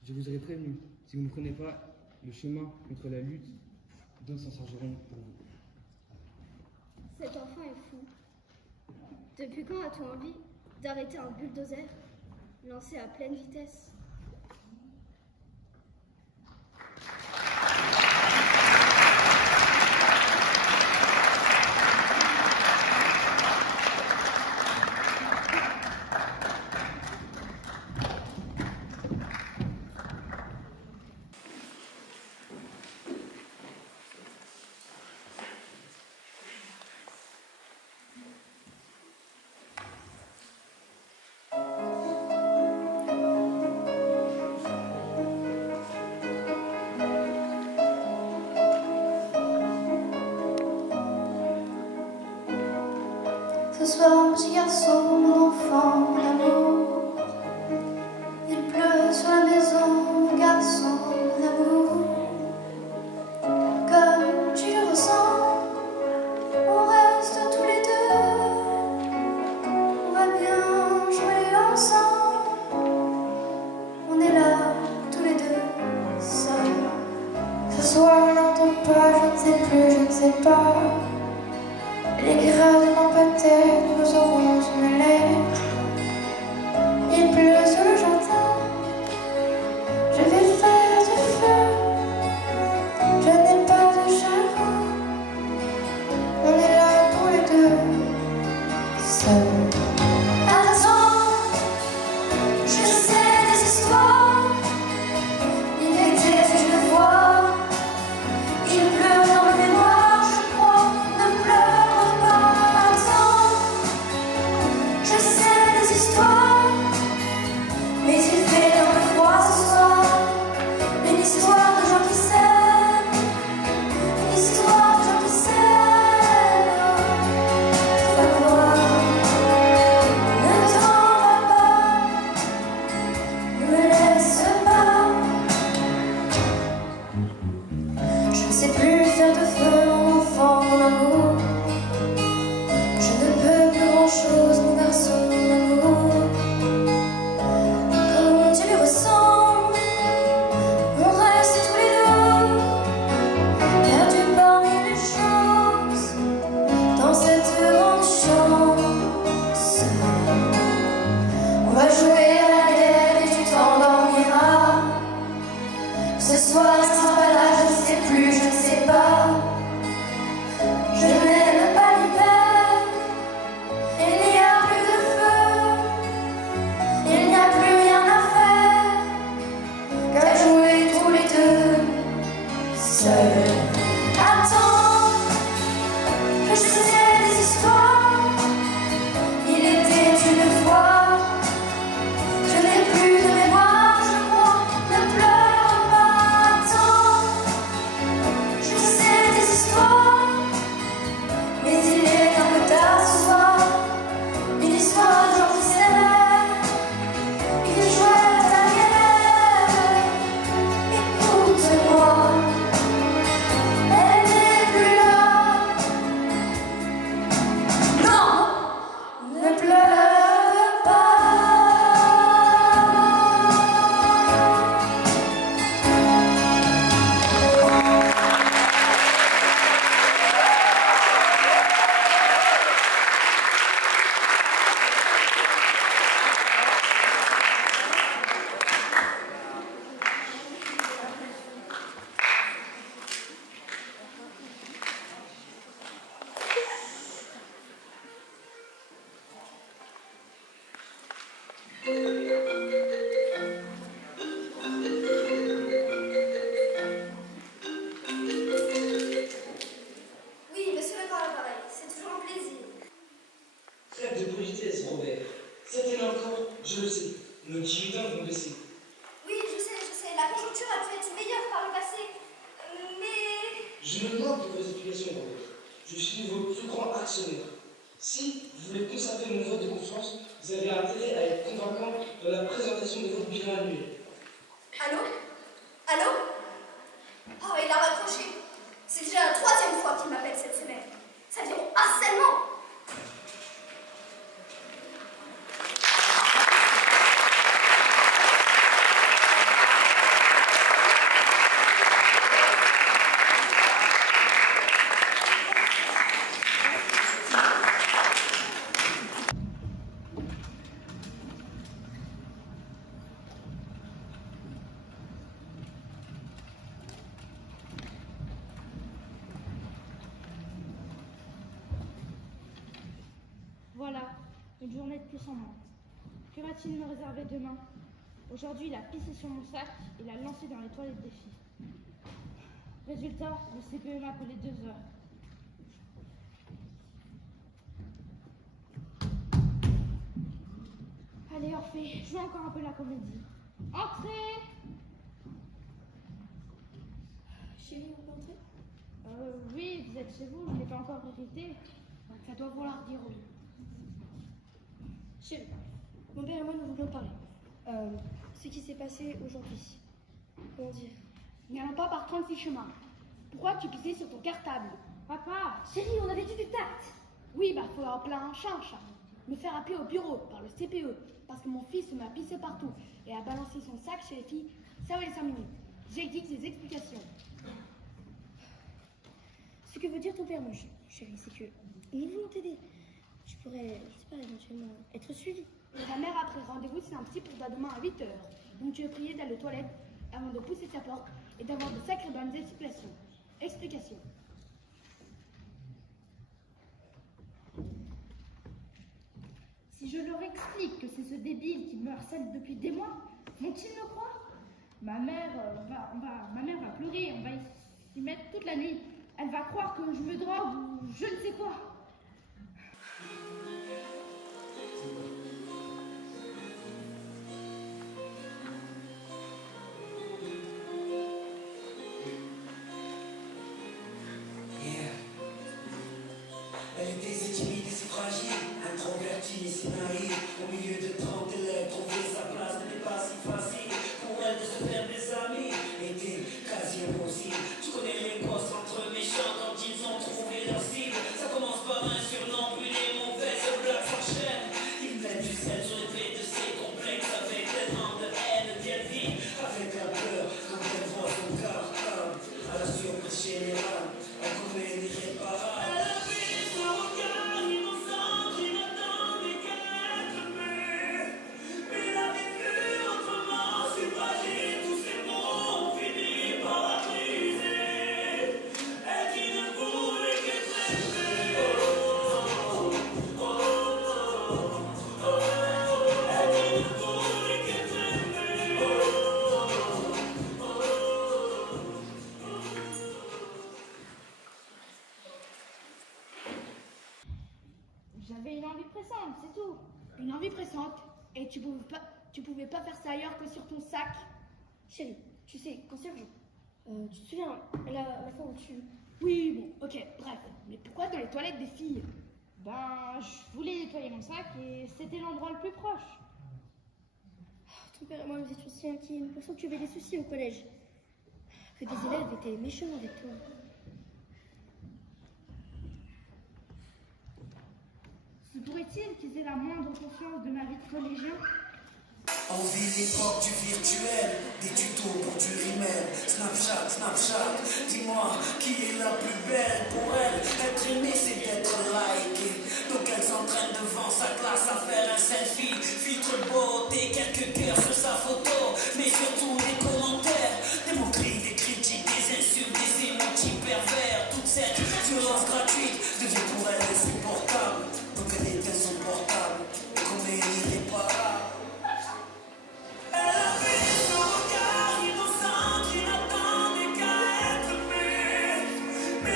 Je vous aurais prévenu. Si vous ne prenez pas le chemin contre la lutte, d'autres s'en chargeront pour vous. Cet enfant est fou. Depuis quand as-tu envie d'arrêter un bulldozer lancé à pleine vitesse? Ce soir, mon petit garçon, mon enfant, mon amour. Il pleut sur la maison, mon garçon, mon amour. Comme tu le ressens, on reste tous les deux. On va bien jouer ensemble. On est là, tous les deux, seuls. Ce soir, je n'entends pas, je ne sais plus, je ne sais pas. Les gradements peut-être nous aurons une lettre. Il pleut sur le jardin. Je vais faire du feu. Je n'ai pas de chagrin. On est là tous les deux, seuls. Attends, je sais des histoires. Il était une fois. Il pleut dans ma mémoire, je crois. Ne pleure pas, attends. Je sais des histoires, mais il fait un peu froid ce soir. Une histoire de gens qui s'aiment, une histoire de gens qui s'aiment. Tu vas voir, ne t'en va pas, ne me laisse pas. Je ne sais plus faire de feu, mon enfant, mon amour. Je ne peux plus grand-chose, mon garçon, mon amour. Comme tu lui ressembles, on reste tous les deux, perdus parmi les choses, dans cette grande chambre, seul. On va jouer à la guerre et tu t'endormiras. Ce soir, ne sera pas là, je ne sais plus, je ne sais pas. Je n'aime pas l'hiver. Il n'y a plus de feu. Il n'y a plus rien à faire qu'à jouer tous les deux, seuls. Attends, je sais des histoires. Il était une fois. Je n'ai plus de mémoire, je crois. Ne pleure pas, attends. Je sais des histoires, mais il est un peu tard ce soir. Une histoire de gens qui s'aimaient, qui jouaient à la guerre. Écoute-moi, conjoncture a pu être meilleure par le passé, mais... Je me demande de vos explications, Robert. Je suis votre plus grand actionnaire. Si vous voulez conserver mon vote de confiance, vous avez intérêt à être convaincant dans la présentation de votre bilan annuel. Allô? Allô? Oh, il a raccroché. C'est déjà la 3e fois qu'il m'appelle cette semaine. Ça vient au harcèlement. Voilà, une journée de plus en moins. Que va-t-il me réserver demain? Aujourd'hui, il a pissé sur mon sac et l'a lancé dans les toilettes des filles. Résultat, le CPE m'a collé 2 heures. Allez, Orphée, joue encore un peu la comédie. Entrez! Chérie, on peut entrer? Oui, vous êtes chez vous, je n'ai pas encore hérité. Ça doit vouloir dire oui. Chérie, mon père et moi nous voulions parler. Ce qui s'est passé aujourd'hui. Comment dire? N'allons pas par 36 chemins. Pourquoi tu pissais sur ton cartable? Papa! Chérie, on avait dit du tact! Oui, bah faut en plein un chat. Me faire appeler au bureau par le CPE parce que mon fils m'a pissé partout et a balancé son sac chez les filles, ça va les 5 minutes. J'exige des explications. Ce que veut dire ton père, mon chéri, c'est que nous voulons t'aider. Tu pourrais, je sais pas, éventuellement être suivi. Ta mère a pris rendez-vous, c'est un petit pour demain à 8 h. Donc tu es prié d'aller aux toilettes avant de pousser ta porte et d'avoir de sacrées bonnes explications. Si je leur explique que c'est ce débile qui me harcèle depuis des mois, vont-ils me croire? Ma mère va pleurer, on va s'y mettre toute la nuit. Elle va croire que je me drogue ou je ne sais quoi. Elle était si timide et si fragile, introvertie et si naïve. Au milieu de 30 élèves, trouver sa place n'était pas si facile. Pour elle de se faire des amis était quasi impossible. Tu connais les gosses entre méchants quand ils ont trouvé leur cible. Ça commence par un surnom, puis les mauvaises blagues s'enchaînent. Ils mettent du sel sur les traits de ses complexes avec tellement de haine qu'elle vit. Avec la peur quand elle voit son cartable. À la surprise générale, elle commet l'irréparable. J'avais une envie pressante, c'est tout. Une envie pressante. Et tu pouvais pas faire ça ailleurs que sur ton sac. Chérie, tu sais, concierge, tu te souviens, la fois où tu... Oui, bon, ok, bref. Mais pourquoi dans les toilettes des filles? Ben, je voulais nettoyer mon sac et c'était l'endroit le plus proche. Ton père et moi, nous étions si inquiets. Nous pensions que tu avais des soucis au collège. Que des élèves étaient méchants avec toi. Se pourrait-il qu'ils aient la moindre conscience de ma vie de collégien? On vit l'époque du virtuel, des tutos pour du rimel. Snapchat, dis-moi qui est la plus belle pour elle. Être aimée c'est d'être likée. Donc elle s'entraîne devant sa classe à faire un selfie. Filtre de beauté, quelques cœurs sur sa photo. Mais surtout des commentaires, des moqueries, des critiques, des insultes, des émotis pervers. Toute cette violence gratuite devient pour elle insupportable. Donc elle est insupportable, comme elle est irréparable. Mais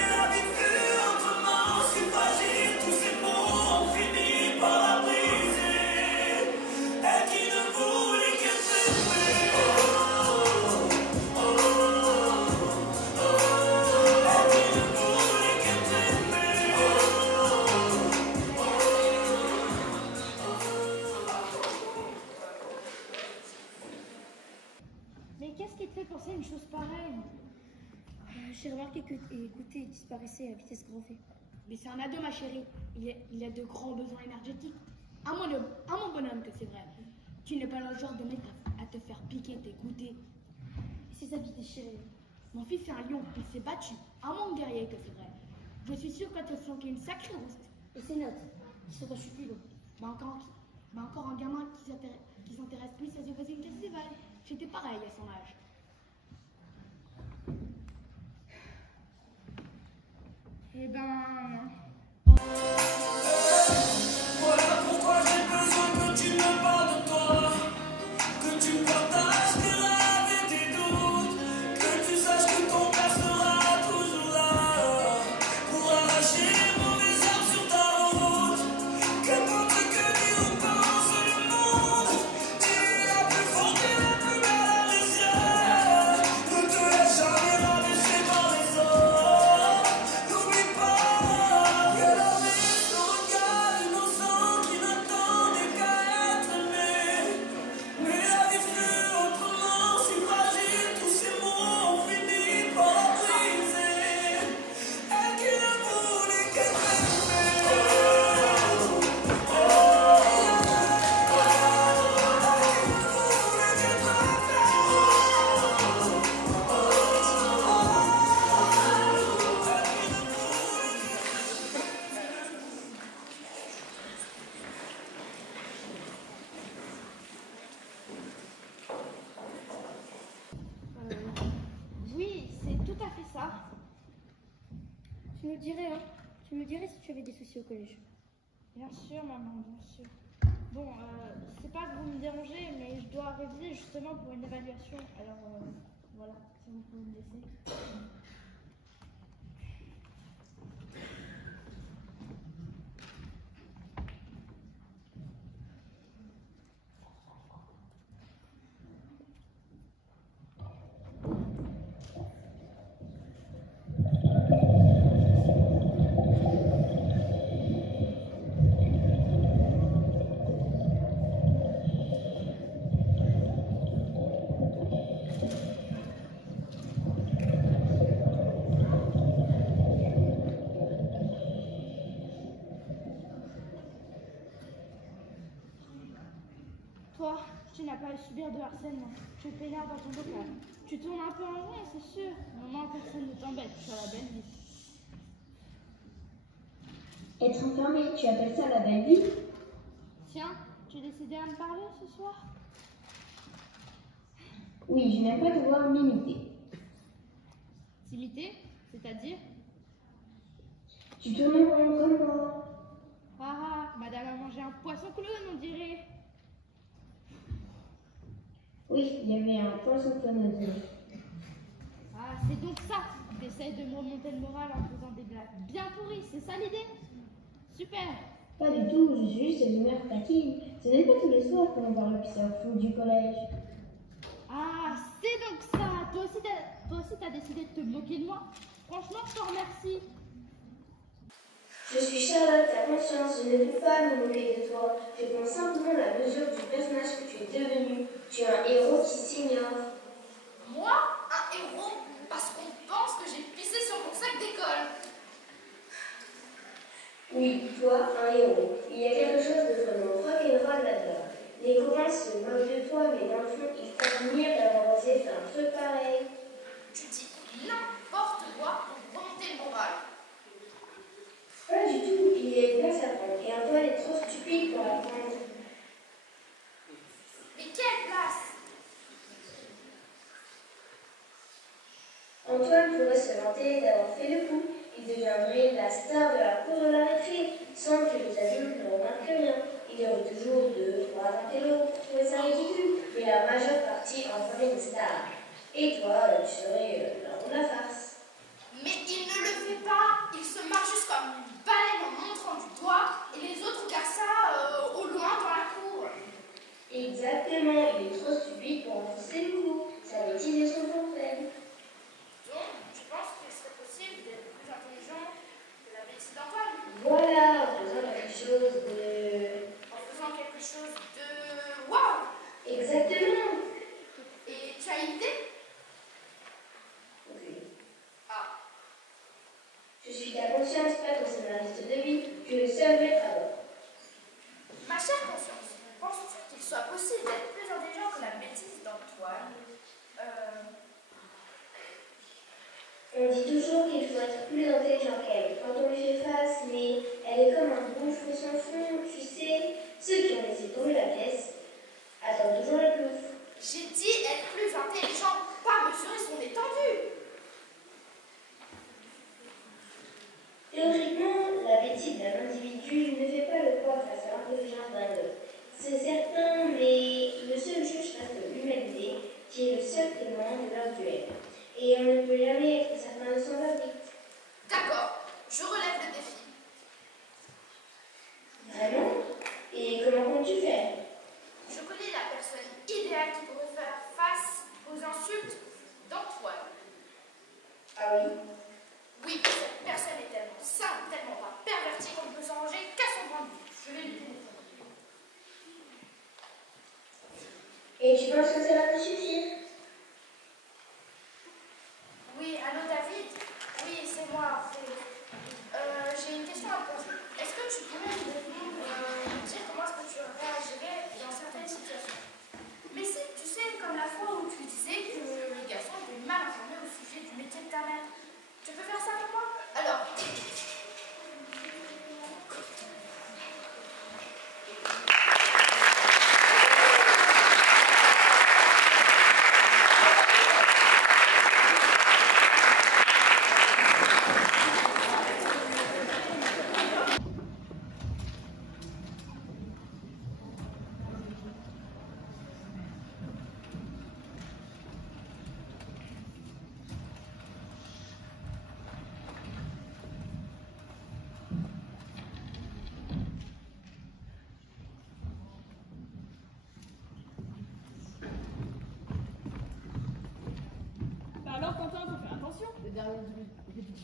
penser une chose pareille. J'ai remarqué que Écoutez disparaissait à vitesse grand V. Mais c'est un ado, ma chérie. Il a de grands besoins énergétiques. À mon bonhomme que c'est vrai. Tu n'es pas le genre de mec à te faire piquer tes goûters. Et ses habits déchirés. Mon fils est un lion, il s'est battu. Un mon guerrier que c'est vrai. Je suis sûre qu'elle te flanqué une sacrée rouste. Et ses notes, qui sont en chute libre. Encore un gamin qui s'intéresse plus à ses voisines qu'à ses rivales. J'étais pareil à son âge. Eh ben... Voilà pourquoi j'ai besoin que tu me parles de toi, que tu partages tes rêves et tes doutes, que tu saches que ton père sera toujours là pour arracher les mauvais herbes sur ta route. Qu'importe que dit ou pense le monde, tu es la plus forte et la plus belle à mes yeux. Ne te laisse jamais rabaisser dans les eaux. N'oublie pas que la vie est le regard innocent qui n'attendait qu'à être aimé. Mais la vie fut autrement si fragile, tous ces mots ont fini par la briser. Elle qui ne voulait qu'être Oui, c'est tout à fait ça. Tu nous dirais, si tu avais des soucis au collège. Bien sûr, maman, bien sûr. Bon, c'est pas que vous me dérangez, mais je dois réviser justement pour une évaluation. Alors, voilà, si vous pouvez me laisser. Toi, tu n'as pas à subir de harcèlement. Tu es peinard dans ton local. Tu tournes un peu en rond, c'est sûr. Maman, personne ne t'embête. Tu as la belle vie. Être enfermé, tu appelles ça la belle vie? Tiens, tu es décidé à me parler ce soir? Oui, je n'aime pas te voir m'imiter. T'imiter? C'est-à-dire? Tu tournes rond comme moi. Ah, madame a mangé un poisson clown, on dirait. Oui, il y avait un poisson clown au dîner. Ah, c'est donc ça. T'essayes de me remonter le moral en faisant des blagues bien pourries, c'est ça l'idée? Super. Pas du tout, je suis juste une humeur taquine. Ce n'est pas tous les soirs que l'on parle puis ça fout du collège. Ah, c'est donc ça. Toi aussi t'as décidé de te moquer de moi. Franchement, je te remercie. Je suis Charlotte, ta conscience, je ne peux pas me moquer de toi. Je prends simplement la mesure du personnage que tu es devenu. Tu es un héros qui s'ignore. Moi, un héros, parce qu'on pense que j'ai pissé sur mon sac d'école. Oui, toi, un héros. Il y a quelque chose de vraiment rock'n'roll là-dedans. Les copains se moquent de toi, mais dans le fond, ils t'admirent d'avoir osé faire un truc pareil. Tu dis n'importe quoi pour remonter le moral. Pas du tout, il y a une place à prendre, et Antoine est trop stupide pour la prendre. Mais quelle place? Antoine pourrait se vanter d'avoir fait le coup. Il deviendrait la star de la cour de la récré, sans que les adultes ne remarquent rien. Il y aurait toujours 2, 3 intellos pour trouver ça ridicule, mais la majeure partie en ferait une star. Et toi, tu serais le rond de la farce. Mais il ne le fait pas. Il se marche juste comme une baleine en montrant du doigt, et les autres regardent ça au loin dans la cour. Exactement, il est trop stupide pour enfoncer le coup. Sa bêtise est son point faible. Donc, je pense qu'il serait possible d'être plus intelligent que la bêtise d'Antoine. Voilà, en faisant quelque chose de... En faisant quelque chose de... Waouh! Exactement. Et tu as une idée? conscience pas dans cette liste de vie, je suis le seul maître à bord. Ma chère conscience, penses-tu qu'il soit possible d'être plus intelligent que la bêtise d'Antoine On dit toujours qu'il faut être plus intelligent qu'elle quand on lui fait face, mais elle est comme un gouffre sans fond, tu sais. Ceux qui ont laissé tomber la pièce attendent toujours le plouf. J'ai dit être plus intelligent, pas mesurer son étendue. Théoriquement, la bêtise d'un individu ne fait pas le poids face à l'intelligence d'un autre. C'est certain, mais le seul juge reste l'humanité, qui est le seul témoin de leur duel. Et on ne peut jamais être certain de son verdict. D'accord, je relève le défi. Vraiment? Et comment comptes-tu faire? Je connais la personne idéale qui pourrait faire face aux insultes d'Antoine. Ah oui? Oui, cette personne est tellement simple, tellement pas pervertie qu'on ne peut s'en ranger qu'à son point de vue. Je vais lui téléphoner. Et tu penses que ça va te suffire? Oui, allô David? Oui, c'est moi. J'ai une question à te poser. Est-ce que tu pourrais me dire comment est-ce que tu réagirais dans certaines situations? Mais si, tu sais, comme la fois où tu disais que le garçon était mal informé au sujet du métier de ta mère. Tu peux faire ça pour moi? Alors.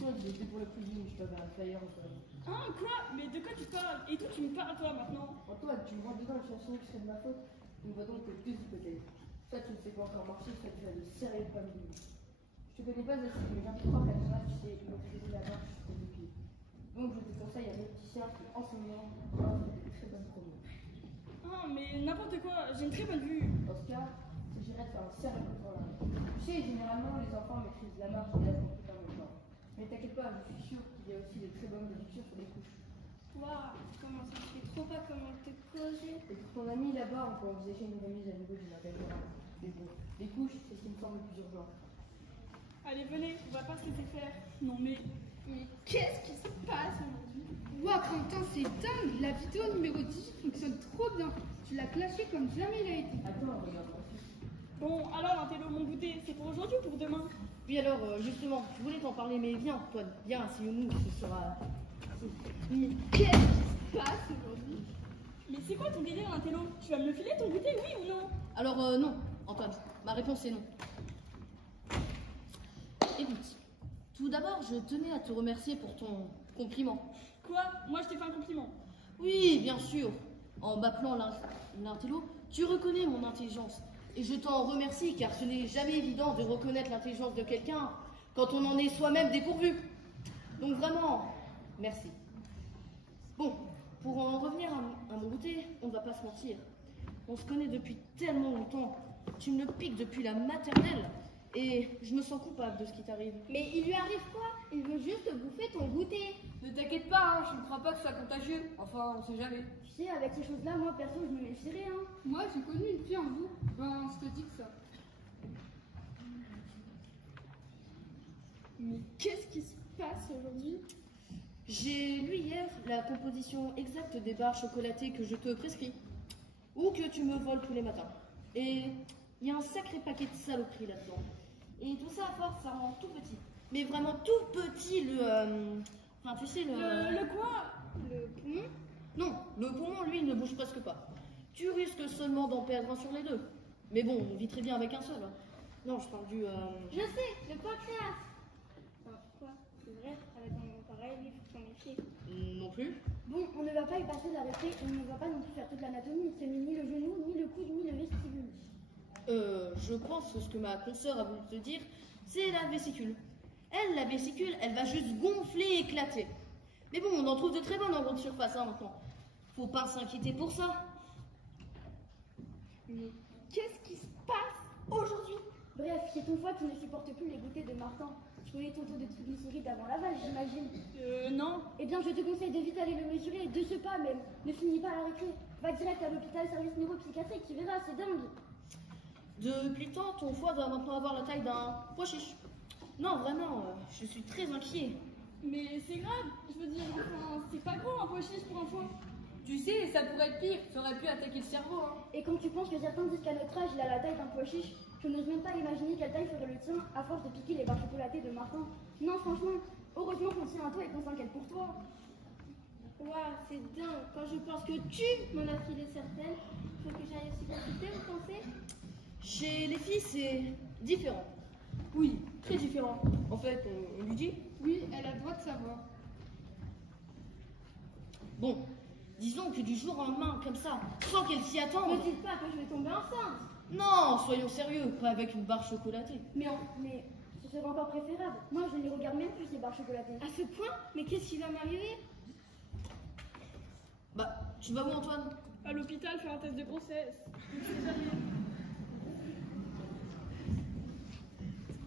C'était pour le cuisine, je t'avais un flyer au cas où. Hein, quoi? Mais de quoi tu parles? Et toi, tu me parles, toi, maintenant? Antoine, tu me rentres dedans la chanson qui serait de ma faute. Nous va donc te détricoter. Ça, tu ne sais pas encore marcher, ça, tu as de sérieux problèmes. Je te connais pas assez, mais j'ai crois qu'à ton âge, tu sais maîtriser la marche sur tes pieds. Donc, je te conseille un opticien qui, en ce moment, offre des très bonnes promos. Ah, mais n'importe quoi, j'ai une très bonne vue. Dans ce cas, il s'agirait de faire un sérieux contrôle. Tu sais, généralement, les enfants maîtrisent la marche et la conduite en même temps. Mais t'inquiète pas, je suis sûr qu'il y a aussi de très bonnes déductions sur les couches. Waouh, comment ça se fait trop pas comment te causer. Et pour ton ami là-bas, on peut envisager une remise à niveau du langage oral. Mais bon, les couches, c'est ce qui me semble le plus urgent. Allez, venez, on va pas se laisser faire. Non mais qu'est-ce qui se passe aujourd'hui? Waouh, Quentin, c'est dingue. La vidéo numéro 10 fonctionne trop bien. Tu l'as clashé comme jamais il a été. Attends, regarde. Bon, alors l'intello, mon goûter, c'est pour aujourd'hui ou pour demain? Oui, alors, justement, je voulais t'en parler, mais viens, Antoine, viens, asseyons-nous, ce sera... Mais qu'est-ce qui se passe aujourd'hui? Mais c'est quoi ton délire, l'intello? Tu vas me le filer, ton goûter, oui ou non? Alors, non, Antoine, ma réponse est non. Écoute, tout d'abord, je tenais à te remercier pour ton compliment. Quoi? Moi, je t'ai fait un compliment? Oui, bien sûr. En m'appelant l'intello, tu reconnais mon intelligence. Et je t'en remercie, car ce n'est jamais évident de reconnaître l'intelligence de quelqu'un quand on en est soi-même dépourvu. Donc vraiment, merci. Bon, pour en revenir à mon goûter, on ne va pas se mentir. On se connaît depuis tellement longtemps. Tu me piques depuis la maternelle. Et je me sens coupable de ce qui t'arrive. Mais il lui arrive quoi? Il veut juste bouffer ton goûter. Ne t'inquiète pas, hein, je ne crois pas que ce soit contagieux. Enfin, on sait jamais. Tu sais, avec ces choses-là, moi, perso, je me méfierais, hein. Moi, j'ai connu une fille en vous. Ben, je te dis que ça. Mais qu'est-ce qui se passe aujourd'hui? J'ai lu hier la composition exacte des barres chocolatées que je te prescris. Ou que tu me voles tous les matins. Et il y a un sacré paquet de saloperies là-dedans. Et tout ça, à force, ça rend tout petit. Mais vraiment tout petit, enfin, tu sais, Le quoi? Le poumon? Non, le poumon, lui, ne bouge presque pas. Tu risques seulement d'en perdre un sur les deux. Mais bon, on vit très bien avec un seul. Hein. Non, je parle du... Je sais, le pancréas. Quoi? C'est vrai, avec un nom pareil, il faut s'en méfier. Non plus. Bon, on ne va pas y passer la récré, on ne va pas non plus faire toute l'anatomie. C'est ni le genou, ni le coude, ni le vestibule. Je pense que ce que ma consoeur a voulu te dire, c'est la vésicule. Elle, la vésicule, elle va juste gonfler et éclater. Mais bon, on en trouve de très bonnes en grande surface hein, maintenant. Faut pas s'inquiéter pour ça. Mais qu'est-ce qui se passe aujourd'hui? Bref, c'est ton foie qui ne supporte plus les goûters de Martin. Tu connais ton taux de triglycérides avant lavage, j'imagine. Non. Eh bien, je te conseille de vite aller le mesurer, de ce pas même. Ne finis pas à la récré. Va direct à l'hôpital service neuropsychiatrique, tu verras, c'est dingue. Depuis le temps, ton foie doit maintenant avoir la taille d'un pois chiche. Non, vraiment, je suis très inquiet. Mais c'est grave, je veux dire, enfin, c'est pas gros un pois chiche pour un foie. Tu sais, ça pourrait être pire, ça aurait pu attaquer le cerveau. Hein. Et quand tu penses que certains disent qu'à notre âge, il a la taille d'un pois chiche, je n'ose même pas imaginer quelle taille ferait le tien à force de piquer les barres chocolatées de Martin. Non, franchement, heureusement qu'on tient à toi et qu'on s'inquiète pour toi. Ouah, c'est dingue. Quand je pense que tu m'en as filé certaines, faut que j'aille aussi consulter, vous pensez? Chez les filles, c'est différent. Oui, très différent. En fait, on lui dit. Oui, elle a le droit de savoir. Bon, disons que du jour au lendemain, comme ça, sans qu'elle s'y attende. Ne dites pas que je vais tomber enceinte. Non, soyons sérieux, pas avec une barre chocolatée. Mais ce serait encore préférable. Moi, je ne les regarde même plus, ces barres chocolatées. À ce point? Mais qu'est-ce qui va m'arriver? Bah, tu vas où, Antoine? À l'hôpital faire un test de grossesse.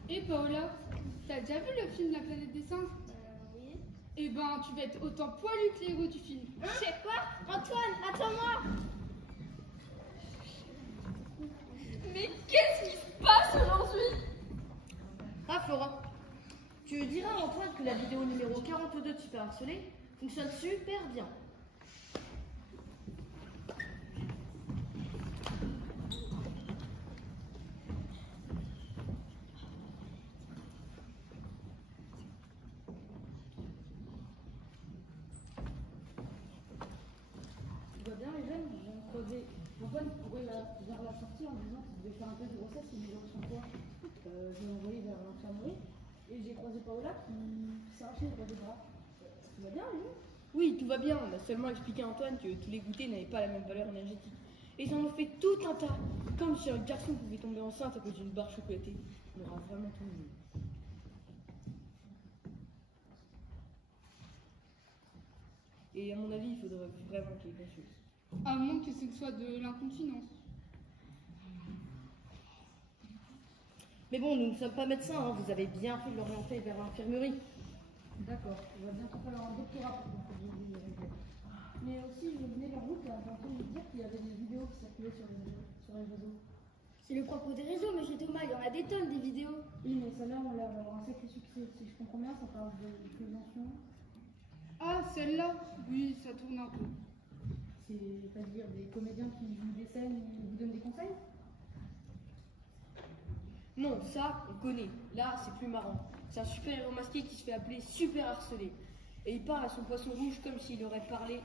Et Paola, t'as déjà vu le film La planète des singes? Oui. Eh ben, tu vas être autant poilu que les héros du film. Hein? Je sais quoi? Antoine, attends-moi! Mais qu'est-ce qui se passe aujourd'hui? Ah, Flora, tu diras à Antoine que la vidéo numéro 42 de Super Harcelé fonctionne super bien. Antoine pourrait vers la sortie en disant qu'il devait faire un test de grossesse et numéro son poids. Je l'ai envoyé vers l'infirmerie et j'ai croisé Paola qui s'arrachait le des bras. Tout va bien, lui? Oui, tout va bien. On a seulement expliqué à Antoine que tous les goûters n'avaient pas la même valeur énergétique. Et ils en ont fait tout un tas. Comme si un garçon pouvait tomber enceinte à cause d'une barre chocolatée. On aura vraiment tout vu. Et à mon avis, il faudrait vraiment qu'il consulte. À moins que ce soit de l'incontinence. Mais bon, nous ne sommes pas médecins, hein. Vous avez bien fait de l'orienter vers l'infirmerie. D'accord, on va bientôt faire un doctorat pour comprendre les règles. Mais aussi, je venais vers vous car j'ai entendu dire qu'il y avait des vidéos qui circulaient sur les réseaux. C'est le propre des réseaux, monsieur Thomas, il y en a des tonnes des vidéos. Oui, mais celles-là ont l'air d'avoir un sacré succès. Si je comprends bien, ça parle de prévention. Ah, celle-là? Oui, ça tourne un peu. C'est-à-dire des comédiens qui jouent des scènes et vous donnent des conseils? Non, ça, on connaît. Là, c'est plus marrant. C'est un super-héros masqué qui se fait appeler Super Harcelé. Et il parle à son poisson rouge comme s'il aimerait parler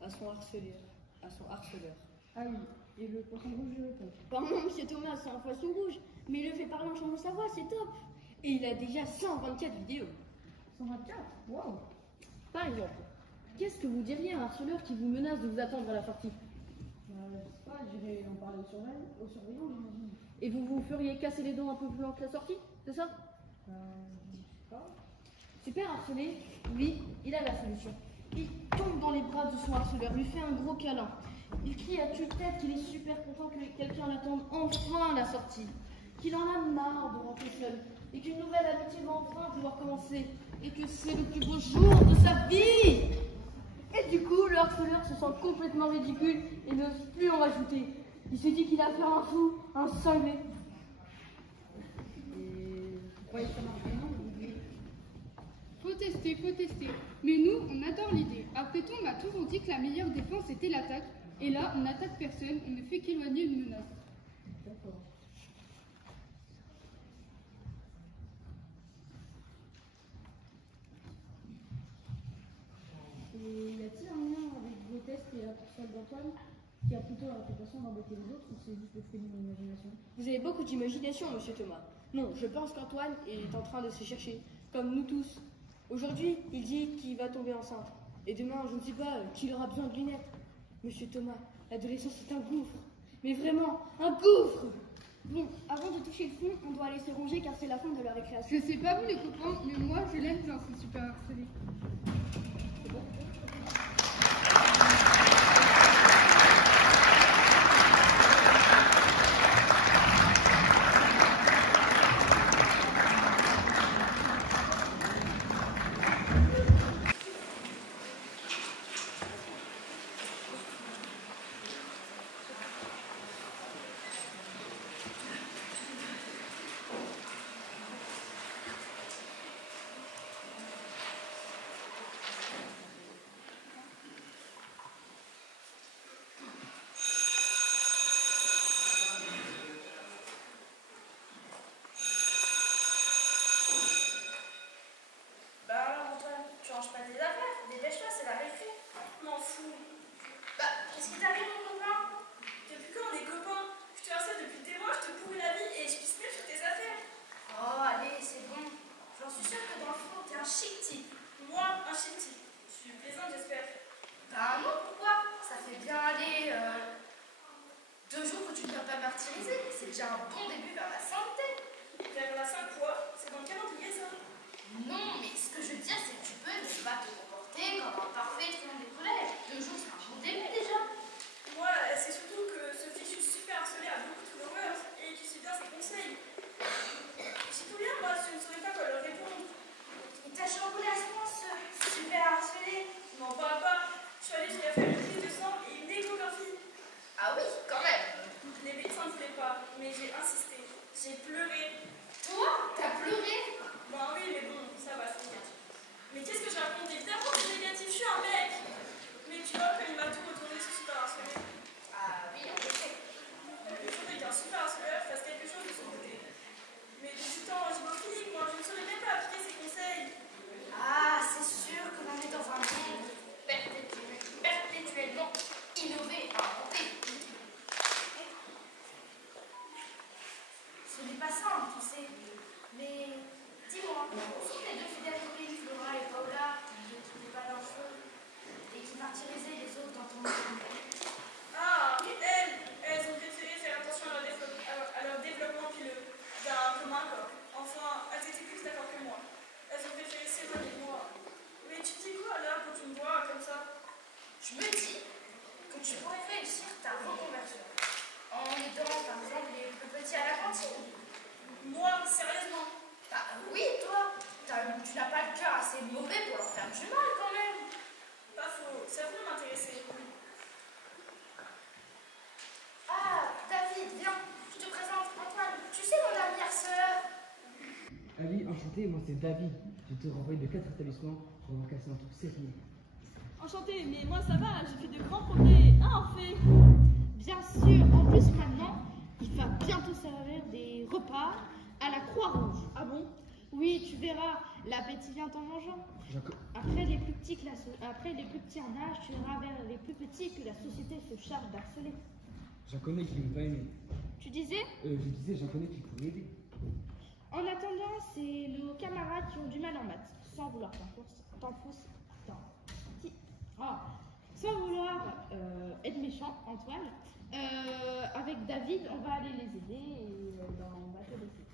à son harceleur. Ah oui, et le poisson rouge je répond. Pardon, monsieur Thomas, c'est un poisson rouge. Mais il le fait parler en changeant sa voix, c'est top. Et il a déjà 124 vidéos. 124? Waouh! Par exemple, qu'est-ce que vous diriez à un harceleur qui vous menace de vous attendre à la sortie? Je sais pas, j'irai en parler aux surveillants, j'imagine. Et vous vous feriez casser les dents un peu plus loin que la sortie, c'est ça? Je sais pas. Super Harcelé, lui, il a la solution. Il tombe dans les bras de son harceleur, lui fait un gros câlin. Il crie à tue-tête qu'il est super content que quelqu'un l'attende enfin à la sortie, qu'il en a marre de rentrer seul, et qu'une nouvelle amitié va enfin pouvoir commencer, et que c'est le plus beau jour de sa vie. Et du coup, le harceleur se sent complètement ridicule et n'ose plus en rajouter. Il se dit qu'il a affaire à un fou, un cinglé. Et vous croyez que ça marche vraiment? Faut tester. Mais nous, on adore l'idée. Après tout, on m'a toujours dit que la meilleure défense était l'attaque. Et là, on n'attaque personne, on ne fait qu'éloigner une menace. D'accord. Et y a-t-il un lien avec vos tests et la personne d'Antoine qui a plutôt la réputation d'embêter les autres ou c'est juste le fait de mon imagination? Vous avez beaucoup d'imagination, monsieur Thomas. Non, je pense qu'Antoine est en train de se chercher, comme nous tous. Aujourd'hui, il dit qu'il va tomber enceinte. Et demain, je ne sais pas, qu'il aura besoin de lunettes. Monsieur Thomas, l'adolescence est un gouffre. Mais vraiment, un gouffre! Bon, avant de toucher le fond, on doit aller se ranger car c'est la fin de la récréation. Je sais pas vous les copains, mais moi je l'aime bien, c'est super harcelé. Ali, enchanté, moi c'est David. Je te renvoie de 4 établissements pour avoir cassé un truc sérieux. Enchanté, mais moi ça va, j'ai fait de grands progrès. Ah, Orphée! Bien sûr, en plus maintenant, il va bientôt servir des repas à la Croix-Rouge. Ah bon? Oui, tu verras, l'appétit vient en mangeant. Après les plus petits en âge, tu iras vers les plus petits que la société se charge d'harceler. J'en connais qui m'ont pas aimé. Tu disais? Je disais, j'en connais qui pourraient aider. En attendant, c'est nos camarades qui ont du mal en maths, sans vouloir sans vouloir être méchant, Antoine. Avec David, on va aller les aider et on va te laisser.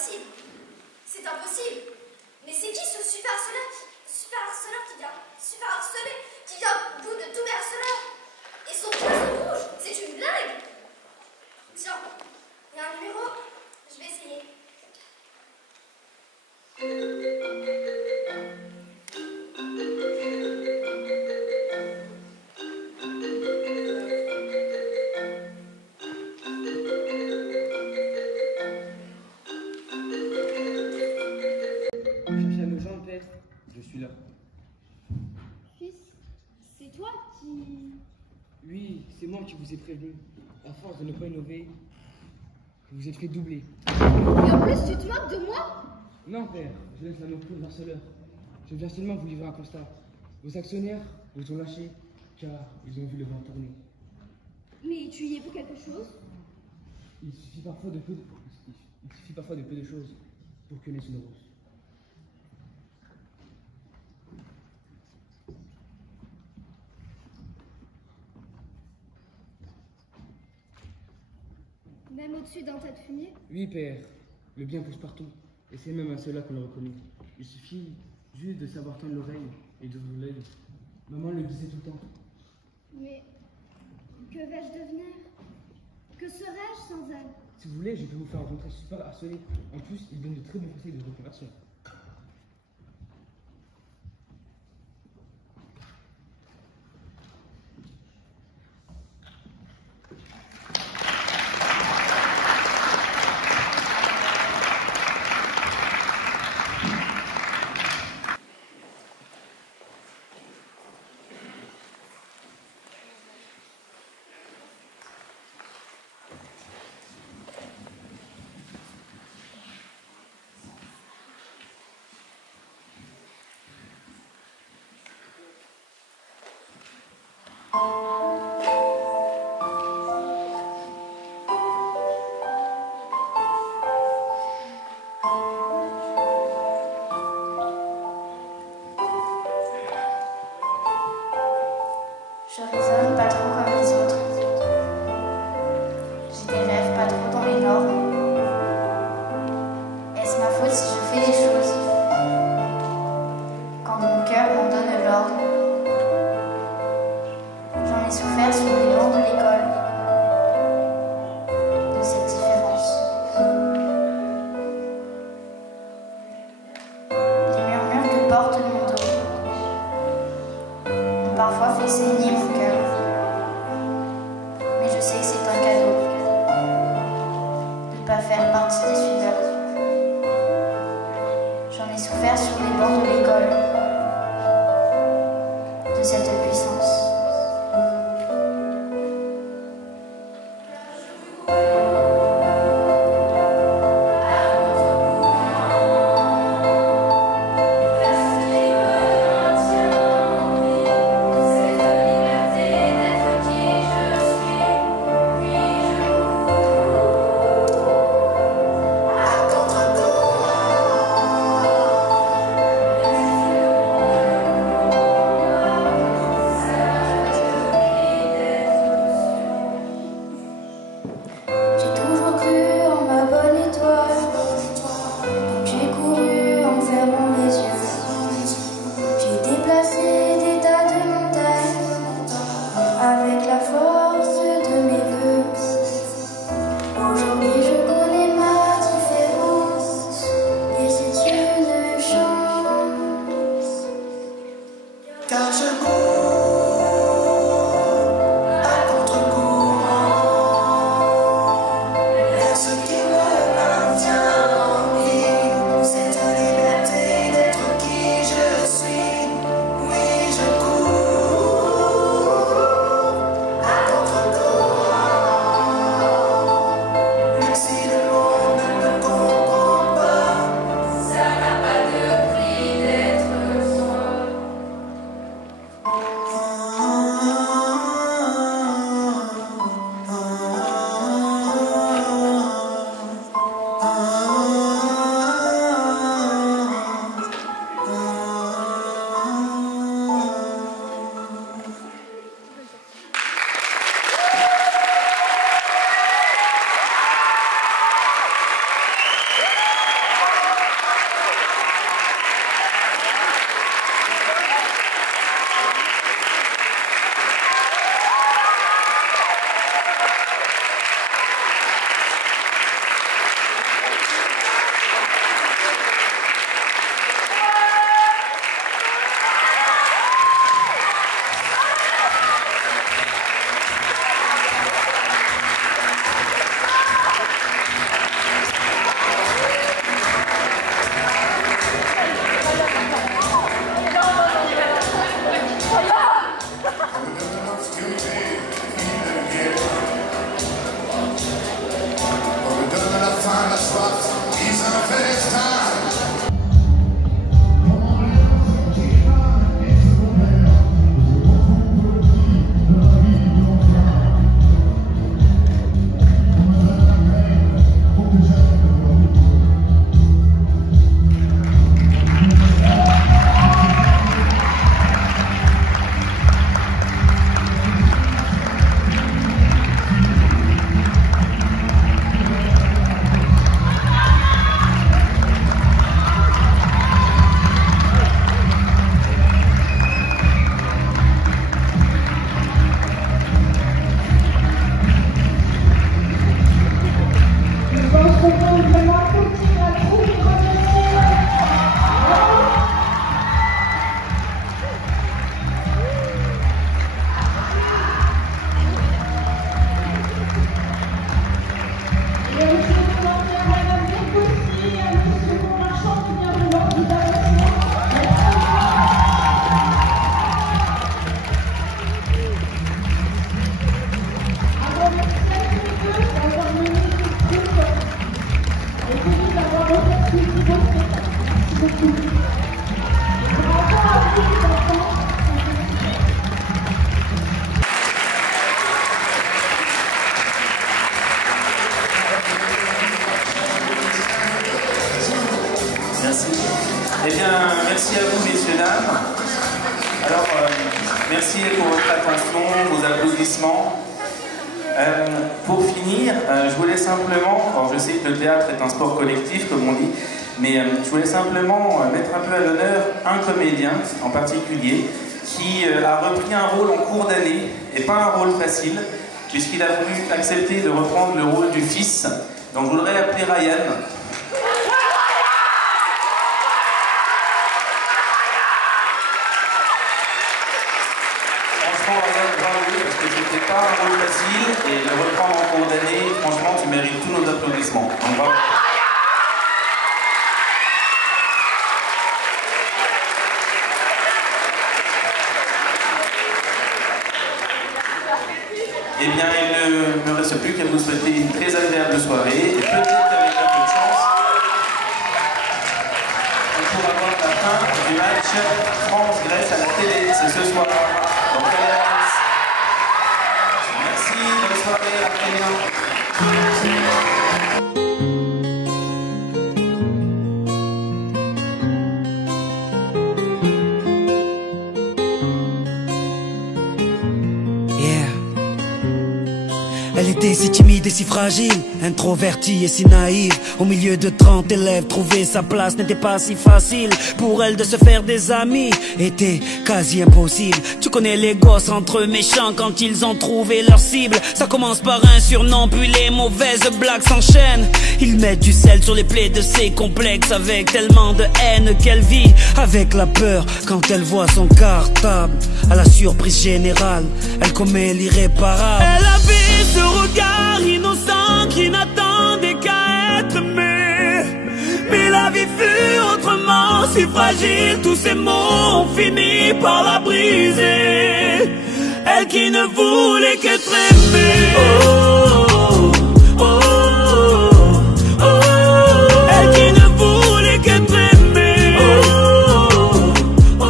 impossible. C'est impossible. Mais c'est qui ce super harceleur qui vient au bout de tous mes harceleurs? Et son poisson rouge, c'est une blague. Tiens, il y a un numéro, je vais essayer. Cherchez à nos gens, père. Je suis là. Fils, c'est toi qui... Oui, c'est moi qui vous ai prévenu. À force de ne pas innover, vous êtes fait doubler. Et en plus, tu te moques de moi? Non, père, je laisse la non plus aux harceleurs. Je viens seulement vous livrer un constat. Vos actionnaires vous ont lâché car ils ont vu le vent tourner. Mais tu y es pour quelque chose? Il suffit parfois de peu de choses pour que naisse une rose. Même au-dessus d'un tas de fumier? Oui, père, le bien pousse partout. Et c'est même à cela qu'on le reconnaît. Il suffit juste de savoir tendre l'oreille et d'ouvrir l'œil. Maman le disait tout le temps. Mais que vais-je devenir? Que serais-je sans elle? Si vous voulez, je peux vous faire rencontrer super harcelé. En plus, il donne de très bons conseils de reconversion. Je raisonne pas trop comme les autres. J'ai des rêves pas trop dans les normes. Est-ce ma faute si je fais des choses quand mon cœur m'en donne l'ordre? J'en ai souffert sur les bancs de l'école de cette différence. Les murmures que porte mon dos ont parfois fait saigner mon cœur. Mais je sais que c'est un cadeau de ne pas faire partie des suiveurs. J'en ai souffert sur les bancs de l'école de cette puissance. Merci. Eh bien, merci à vous, messieurs, dames. Alors, merci pour votre attention, vos applaudissements. Pour finir, je voulais simplement, alors je sais que le théâtre est un sport collectif, comme on dit, mais je voulais simplement mettre un peu à l'honneur un comédien en particulier qui a repris un rôle en cours d'année, et pas un rôle facile, puisqu'il a voulu accepter de reprendre le rôle du fils. Donc je voudrais l'appeler Ryan. Franchement, Ryan, bravo, parce que c'était pas un rôle facile, et le reprendre en cours d'année, franchement, tu mérites tous nos applaudissements. Donc, bravo. Eh bien, il ne me reste plus qu'à vous souhaiter une très agréable soirée, et peut-être qu'avec un peu de chance, on pourra voir la fin du match France-Grèce à la télé. C'est ce soir. Donc, merci, bonne soirée, à très bientôt. Elle était si timide et si fragile, introvertie et si naïve. Au milieu de 30 élèves, trouver sa place n'était pas si facile. Pour elle de se faire des amis était quasi impossible. Tu connais les gosses entre méchants quand ils ont trouvé leur cible. Ça commence par un surnom, puis les mauvaises blagues s'enchaînent. Ils mettent du sel sur les plaies de ses complexes, avec tellement de haine qu'elle vit avec la peur quand elle voit son cartable. À la surprise générale, elle commet l'irréparable. Elle avait ce regard innocent qui n'attendait qu'à être aimé. Mais la vie fut autrement si fragile, tous ces mots ont fini par la briser. Elle qui ne voulait qu'être aimée. Oh, oh, oh, oh, oh. Elle qui ne voulait qu'être aimée. Oh, oh,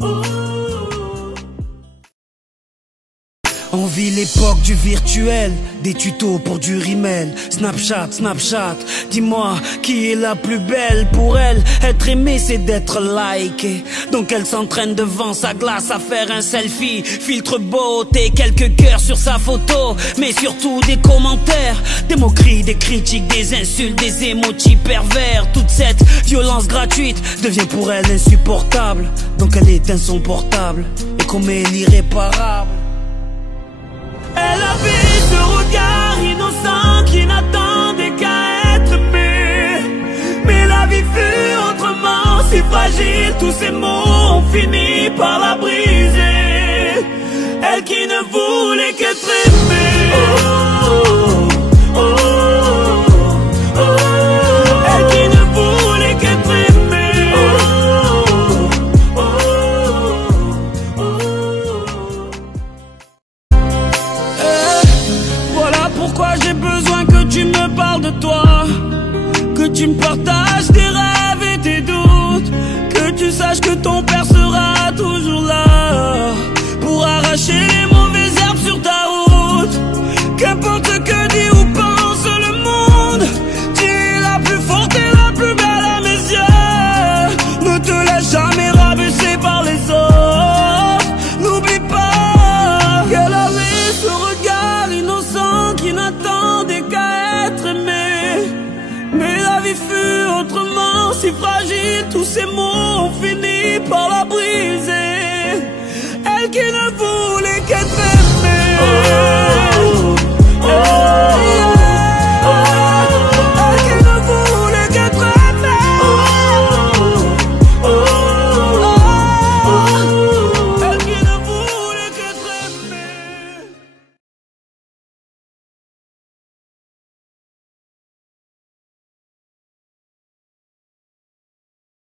oh, oh. On vit l'époque du virtuel, des tutos pour du rimel. Snapchat, Snapchat, dis-moi qui est la plus belle. Pour elle, être aimée c'est d'être likée. Donc elle s'entraîne devant sa glace à faire un selfie. Filtre beauté, quelques cœurs sur sa photo, mais surtout des commentaires, des moqueries, des critiques, des insultes, des émojis pervers. Toute cette violence gratuite devient pour elle insupportable. Donc elle éteint son portable et commet l'irréparable. Elle avait ce regard innocent qui n'attendait qu'à être aimé. Mais la vie fut autrement si fragile, tous ces mots ont fini par la briser. Elle qui ne voulait qu'être aimée. Oh, oh, oh, oh, oh. Elle qui ne voulait qu'être aimée. Oh, oh, oh, oh. Voilà pourquoi j'ai besoin que tu me parles de toi, que tu me partages tes rêves et tes doutes, que tu saches que ton père sera toujours là pour arracher les mauvaises herbes sur ta route. Qu'importe ce que dit ou pense le monde, tu es la plus forte et la plus belle à mes yeux. Ne te laisse jamais rabaisser par les autres. N'oublie pas qu'elle avait ce regard innocent qui n'attendait qu'à être aimé. Mais la vie fut autrement si fragile, tous ces mots ont fini par la briser. Elle qui ne voulait qu'être aimée.